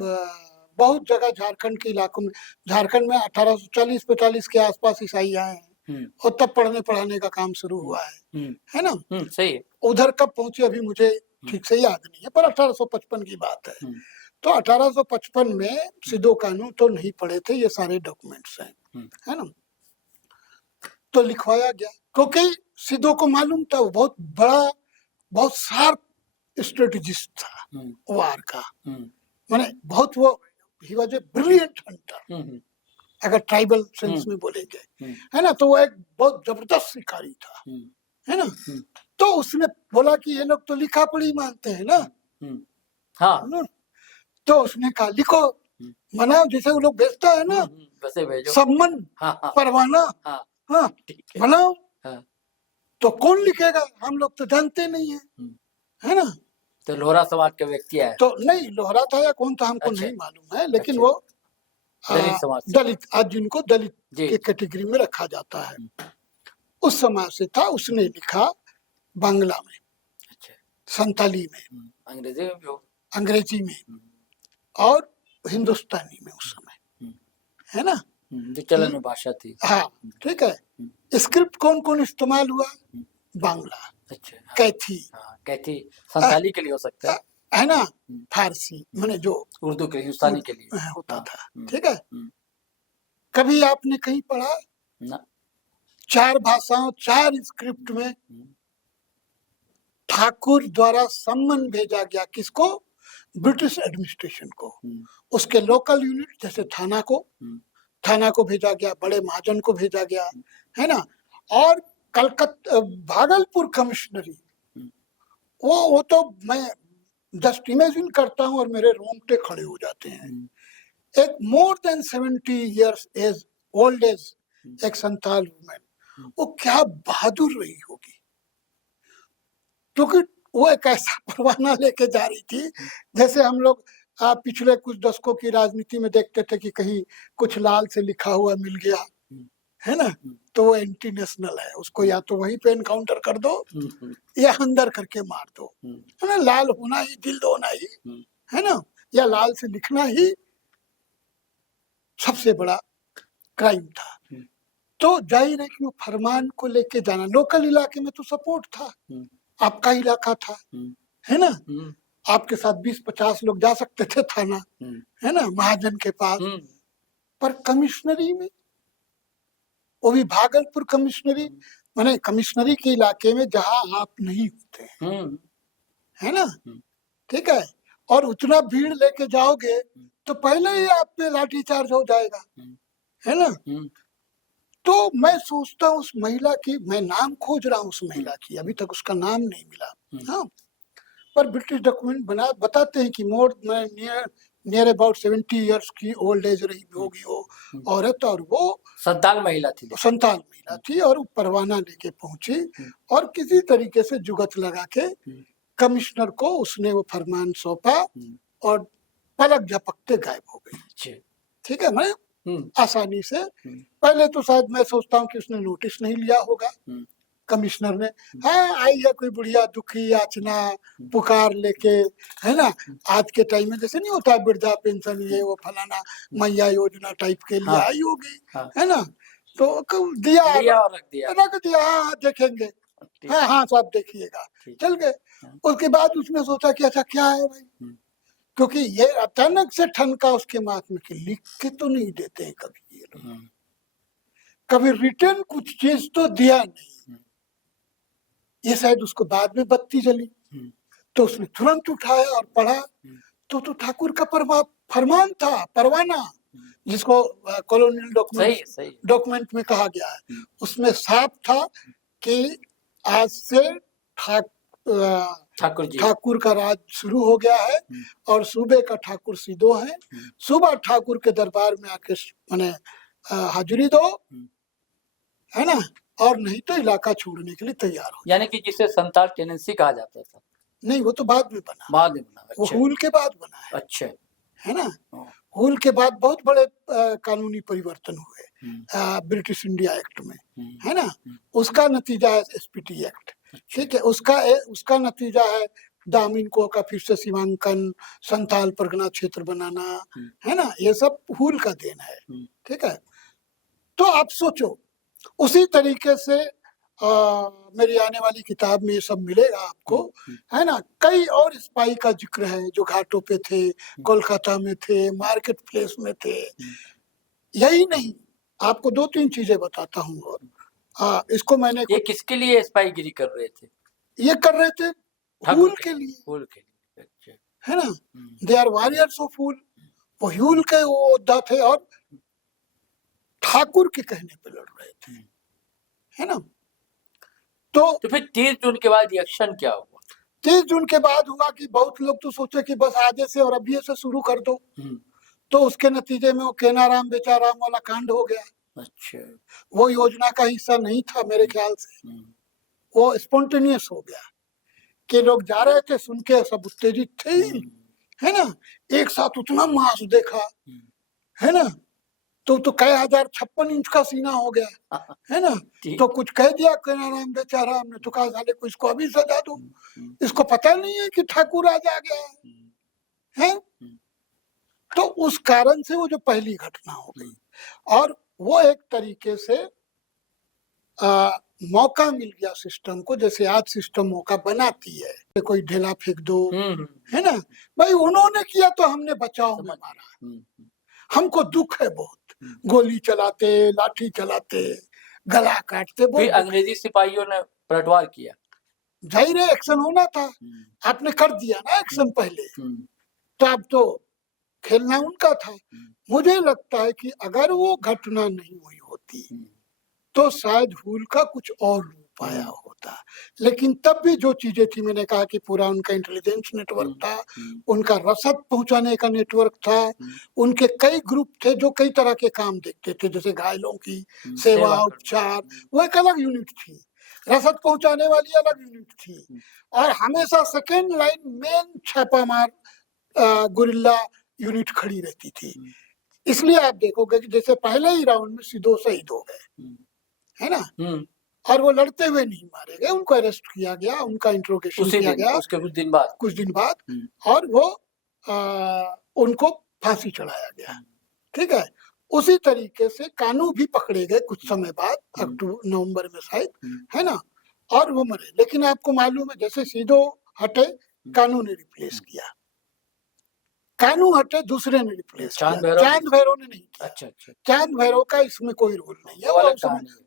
बहुत जगह झारखंड के इलाकों में, झारखंड में 1840-45 के आसपास ईसाई आए हैं, और तब पढ़ने पढ़ाने का काम शुरू हुआ है ना। सही है। उधर कब पहुंचे अभी मुझे ठीक से याद नहीं है, पर 1855 की बात है। तो 1855 में सिद्धू कानू तो नहीं पढ़े थे, ये सारे डॉक्यूमेंट्स हैं, है ना। तो लिखवाया गया, क्योंकि सिद्धू को मालूम था वो बहुत बड़ा, बहुत शार्प स्ट्रेटेजिस्ट था वार का, माने बहुत वो he was a brilliant Hunter, अगर ट्राइबल सेंस में बोलेंगे, है ना। तो वो एक बहुत जबरदस्त शिकारी था, है ना। तो उसने बोला कि ये लोग तो लिखा पढ़ी मानते हैं ना, हाँ, तो उसने कहा लिखो, मनाओ, जैसे वो लोग भेजता है ना, वैसे भेजो, सम्मन, परवाना, हाँ, बनाओ। तो कौन लिखेगा, हम लोग तो जानते नहीं है ना। तो लोहरा समाज का व्यक्ति है, तो नहीं लोहरा था या कौन था हमको नहीं मालूम है, लेकिन वो दलित, आज जिनको दलित के कैटेगरी में रखा जाता है, उस समाज से था। उसने लिखा बांग्ला में, संताली में, अंग्रेजी में और हिंदुस्तानी में उस समय, है ना, जो चलन भाषा थी। हाँ, ठीक है। स्क्रिप्ट कौन कौन इस्तेमाल हुआ, बांग्ला, अच्छा, कैथी, कैथी संताली के लिए हो सकता है ना, फारसी, माने जो उर्दू के हिंदुस्तानी के लिए होता था, ठीक है। कभी आपने कहीं पढ़ा ना, 4 भाषाओं 4 स्क्रिप्ट में ठाकुर द्वारा सम्मन भेजा गया, किसको, ब्रिटिश एडमिनिस्ट्रेशन को, उसके लोकल यूनिट जैसे थाना को भेजा गया, बड़े महाजन को भेजा गया, है ना। और कलकत्ता, भागलपुर कमिश्नरी, वो तो मैं जस्ट इमेजिन करता हूँ और मेरे रोंगटे खड़े हो जाते हैं। एक more than 70 years age old age एक संताल वुमेन, वो क्या बहादुर रही होगी, क्योंकि वो एक ऐसा परवाना लेके जा रही थी, जैसे हम लोग पिछले कुछ दशकों की राजनीति में देखते थे कि कहीं कुछ लाल से लिखा हुआ मिल गया, है ना, तो वो एंटी नेशनल है, उसको या तो वहीं पे एनकाउंटर कर दो या अंदर करके मार दो, है ना। लाल होना ही, दिल होना ही, है ना, या लाल से लिखना ही सबसे बड़ा क्राइम था। तो जाहिर है कि वो फरमान को लेके जाना, लोकल इलाके में तो सपोर्ट था, आपका इलाका था, है ना, आपके साथ 20-50 लोग जा सकते थे थाना, है ना, महाजन के पास। पर कमिश्नरी में, वो भी भागलपुर कमिश्नरी, माने कमिश्नरी के इलाके में जहां आप नहीं होते हैं, है ना, ठीक है, और उतना भीड़ लेके जाओगे तो पहले ही आप पे लाठीचार्ज हो जाएगा, है ना। तो मैं सोचता हूँ उस महिला की, मैं नाम खोज रहा हूँ उस महिला की, अभी तक उसका नाम नहीं मिला, हाँ, पर ब्रिटिश डॉक्यूमेंट बताते हैं कि नियर अबाउट 70 years की ओल्ड एज रही होगी वो औरत, और वो संताल महिला थी, और वो परवाना लेके पहुंची, और किसी तरीके से जुगत लगा के कमिश्नर को उसने वो फरमान सौंपा, और पलक झपकते गायब हो गई, ठीक है। मैं आसानी से, पहले तो शायद मैं सोचता हूँ कि उसने नोटिस नहीं लिया होगा, कमिश्नर ने, हाँ आई है कोई बुढ़िया दुखी याचना पुकार लेके, है ना, आज के टाइम में जैसे नहीं होता है वृद्धा पेंशन ये वो फलाना मैया योजना टाइप के लिए हाँ। आई होगी, हाँ। है ना, तो दिया लिया और रख दिया। रख दिया, हाँ देखेंगे, ठीक। हाँ हाँ सब देखिएगा, ठीक। चल गए। हाँ। उसके बाद उसने सोचा कि अच्छा क्या है भाई, क्योंकि ये अचानक से ठनका उसके माथ में कि लिख के तो नहीं देते हैं कभी ये लोग, कभी रिटर्न कुछ चीज तो दिया नहीं। ये शायद उसको बाद में बत्ती जली, तो उसने तुरंत उठाया और पढ़ा, तो ठाकुर का फरमान था, परवाना, जिसको कॉलोनियल डॉक्यूमेंट में कहा गया है, उसमें साफ था कि आज से ठाकुर का राज शुरू हो गया है और सूबे का ठाकुर सीधो है, सुबह ठाकुर के दरबार में आके माने हाजिरी दो, है ना, और नहीं तो इलाका छोड़ने के लिए तैयार हो। यानी कि जिसे संताल टेनेंसी कहा जाता था। नहीं, वो तो बाद में बना, बाद में बना। वो हुल के बाद बना है। अच्छा, है ना, हुल के बाद बहुत बड़े कानूनी परिवर्तन हुए ब्रिटिश इंडिया एक्ट में, है ना, उसका नतीजा है एसपीटी एक्ट, ठीक है, उसका नतीजा है दामिनको का फिर से सीमांकन, संथाल परगना क्षेत्र बनाना, है ना, ये सब हुल का देन है, ठीक है। तो आप सोचो उसी तरीके से मेरी आने वाली किताब में ये सब मिलेगा आपको, है ना, कई और स्पाई का जिक्र है जो घाटों पे थे, कोलकाता में थे, मार्केट प्लेस में थे। यही नहीं, आपको 2-3 चीजें बताता हूँ और इसको मैंने, ये किसके लिए स्पाईगिरी कर रहे थे? ये कर रहे थे हुल के लिए, हुल के लिए। अच्छा, है ना, दे आर वॉरियर्स ऑफ हुल, वो हुल के वो योद्धा थे और ठाकुर के कहने पे लड़ रहे थे, है ना। तो फिर 30 जून के बाद रिएक्शन क्या हुआ? 30 जून के बाद हुआ कि बहुत लोग तो सोचे कि बस आज से और अभी से शुरू कर दो, तो उसके नतीजे में वो केनाराम बेचाराम वाला कांड हो गया। अच्छा, वो योजना का हिस्सा नहीं था मेरे ख्याल से, वो स्पॉन्टेनियस हो गया कि लोग जा रहे थे, सुन के सब उत्तेजित थे, है ना, एक साथ उतना मांस देखा, है ना, तो कई 1056 इंच का सीना हो गया, है ना, तो कुछ कह दिया केनाराम बेचाराम ने, तो कहा साले को इसको अभी सजा दो, इसको पता नहीं है कि ठाकुर आज आ गया है। तो उस कारण से वो जो पहली घटना हो गई, और वो एक तरीके से मौका मिल गया सिस्टम को, जैसे आज सिस्टम मौका बनाती है, कोई ढेला फेंक दो, है ना, भाई उन्होंने किया तो हमने बचाव में मारा, हमको दुख है बहुत, गोली चलाते, लाठी चलाते, गला काटते, फिर अंग्रेजी सिपाहियों ने पलटवार किया, जाहिर है एक्शन होना था, आपने कर दिया ना एक्शन पहले, तो अब तो खेलना उनका था। मुझे लगता है कि अगर वो घटना नहीं हुई होती तो शायद हुल का कुछ और रूप आया होता, लेकिन तब भी जो चीजें थी, मैंने कहा कि पूरा उनका इंटेलिजेंस नेटवर्क था, उनका रसद पहुंचाने का नेटवर्क था, उनके कई ग्रुप थे जो कई तरह के काम देखते थे, जैसे घायलों की सेवा उपचार, वो एक अलग यूनिट थी, रसद पहुंचाने वाली अलग यूनिट थी, और हमेशा सेकेंड लाइन मेन छापामार गुरिल्ला यूनिट खड़ी रहती थी। इसलिए आप देखोगे कि जैसे पहले ही राउंड में सीधो शहीद हो गए, है ना, और वो लड़ते हुए नहीं मारे गए, उनको अरेस्ट किया गया, उनका इंट्रोगेशन किया गया उसके कुछ दिन बाद, और वो उनको फांसी चढ़ाया गया, ठीक है। उसी तरीके से कानू भी पकड़े गए कुछ समय बाद, अक्टूबर नवंबर में शायद, है ना, और वो मरे। लेकिन आपको मालूम है जैसे सीधो हटे, कानू ने रिप्लेस किया, कानू हटे, दूसरे ने रिप्लेस किया, चांद भैरव ने नहीं किया। अच्छा, चांद भैरव का इसमें कोई रोल नहीं है,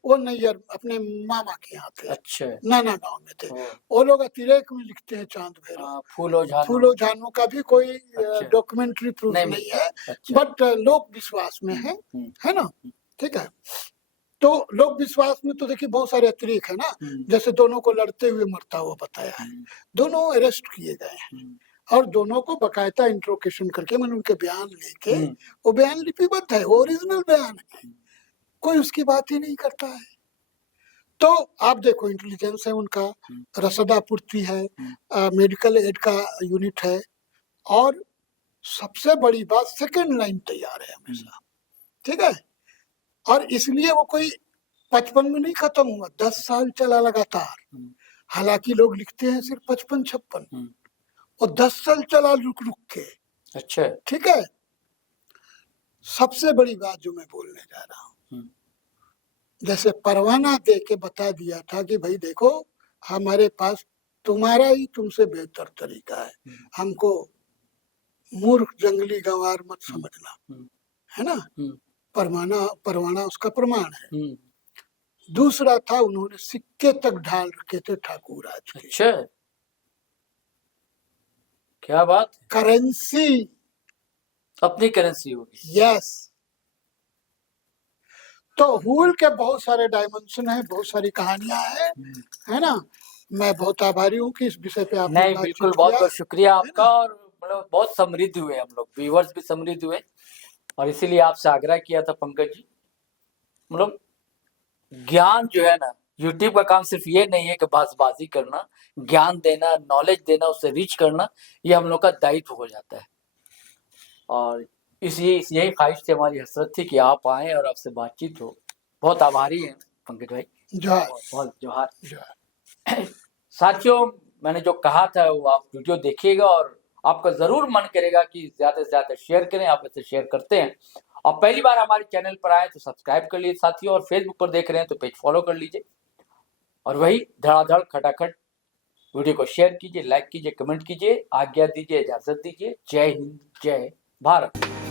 वो नैयर अपने मामा के यहाँ थे, अच्छा, नाना गांव में थे, वो लोग अतिरेक में लिखते हैं चांद भैरव, फूलो झानो का भी कोई डॉक्यूमेंट्री प्रूफ नहीं है, बट लोक विश्वास में है ना, ठीक है। तो लोक विश्वास में तो देखिए बहुत सारे अतिरेक है ना, जैसे दोनों को लड़ते हुए मरता हुआ बताया है, दोनों अरेस्ट किए गए हैं, और दोनों को बकायदा इंट्रोगेशन करके, मैंने उनके बयान लेके, वो बयान लिपिबद्ध है, ओरिजिनल बयान है, कोई उसकी बात ही नहीं करता है। तो आप देखो इंटेलिजेंस है उनका, रसदापूर्ति है, मेडिकल एड का यूनिट है, और सबसे बड़ी बात सेकंड लाइन तैयार है हमेशा, ठीक है। और इसलिए वो कोई 55 में नहीं खत्म हुआ, 10 साल चला लगातार। हालांकि लोग लिखते हैं सिर्फ 55-56 और 10 साल चला रुक रुक के। अच्छा। ठीक है, सबसे बड़ी बात जो मैं बोलने जा रहा हूँ, जैसे परवाना दे के बता दिया था कि भाई देखो हमारे पास तुम्हारा ही तुमसे बेहतर तरीका है, हमको मूर्ख जंगली गंवार मत समझना, है ना। परवाना उसका प्रमाण है। दूसरा था, उन्होंने सिक्के तक ढाल रखे थे ठाकुर राज के। अच्छा, क्या बात। करेंसी, अपनी करेंसी होगी। यस। तो हुल के बहुत सारे डायमेंशन है, बहुत सारी कहानियां हैं, है ना। मैं बहुत आभारी हूँ कि इस विषय पे आपने नहीं, बातचीत बिल्कुल, किया, बहुत बहुत शुक्रिया है आपका। ना? और मतलब बहुत समृद्ध हुए हम लोग, व्यूवर्स भी समृद्ध हुए, और इसीलिए आपसे आग्रह किया था पंकज जी। मतलब ज्ञान जो है ना, यूट्यूब का काम सिर्फ ये नहीं है कि बाजी करना, ज्ञान देना, नॉलेज देना, उससे रीच करना, ये हम लोग का दायित्व हो जाता है। और यही ख्वाहिश थी, हमारी हसरत थी कि आप आए और आपसे बातचीत हो। बहुत आभारी हैं पंकज भाई, जोहार। बहुत जोहार। जोहार। साथियों, मैंने जो कहा था वो आप वीडियो देखिएगा और आपका जरूर मन करेगा कि ज्यादा से ज्यादा शेयर करें। आप ऐसे शेयर करते हैं। और पहली बार हमारे चैनल पर आए तो सब्सक्राइब कर लीजिए साथियों, और फेसबुक पर देख रहे हैं तो पेज फॉलो कर लीजिए। और वही धड़ाधड़ खटाखट वीडियो को शेयर कीजिए, लाइक कीजिए, कमेंट कीजिए। आज्ञा दीजिए, इजाजत दीजिए। जय हिंद, जय भारत।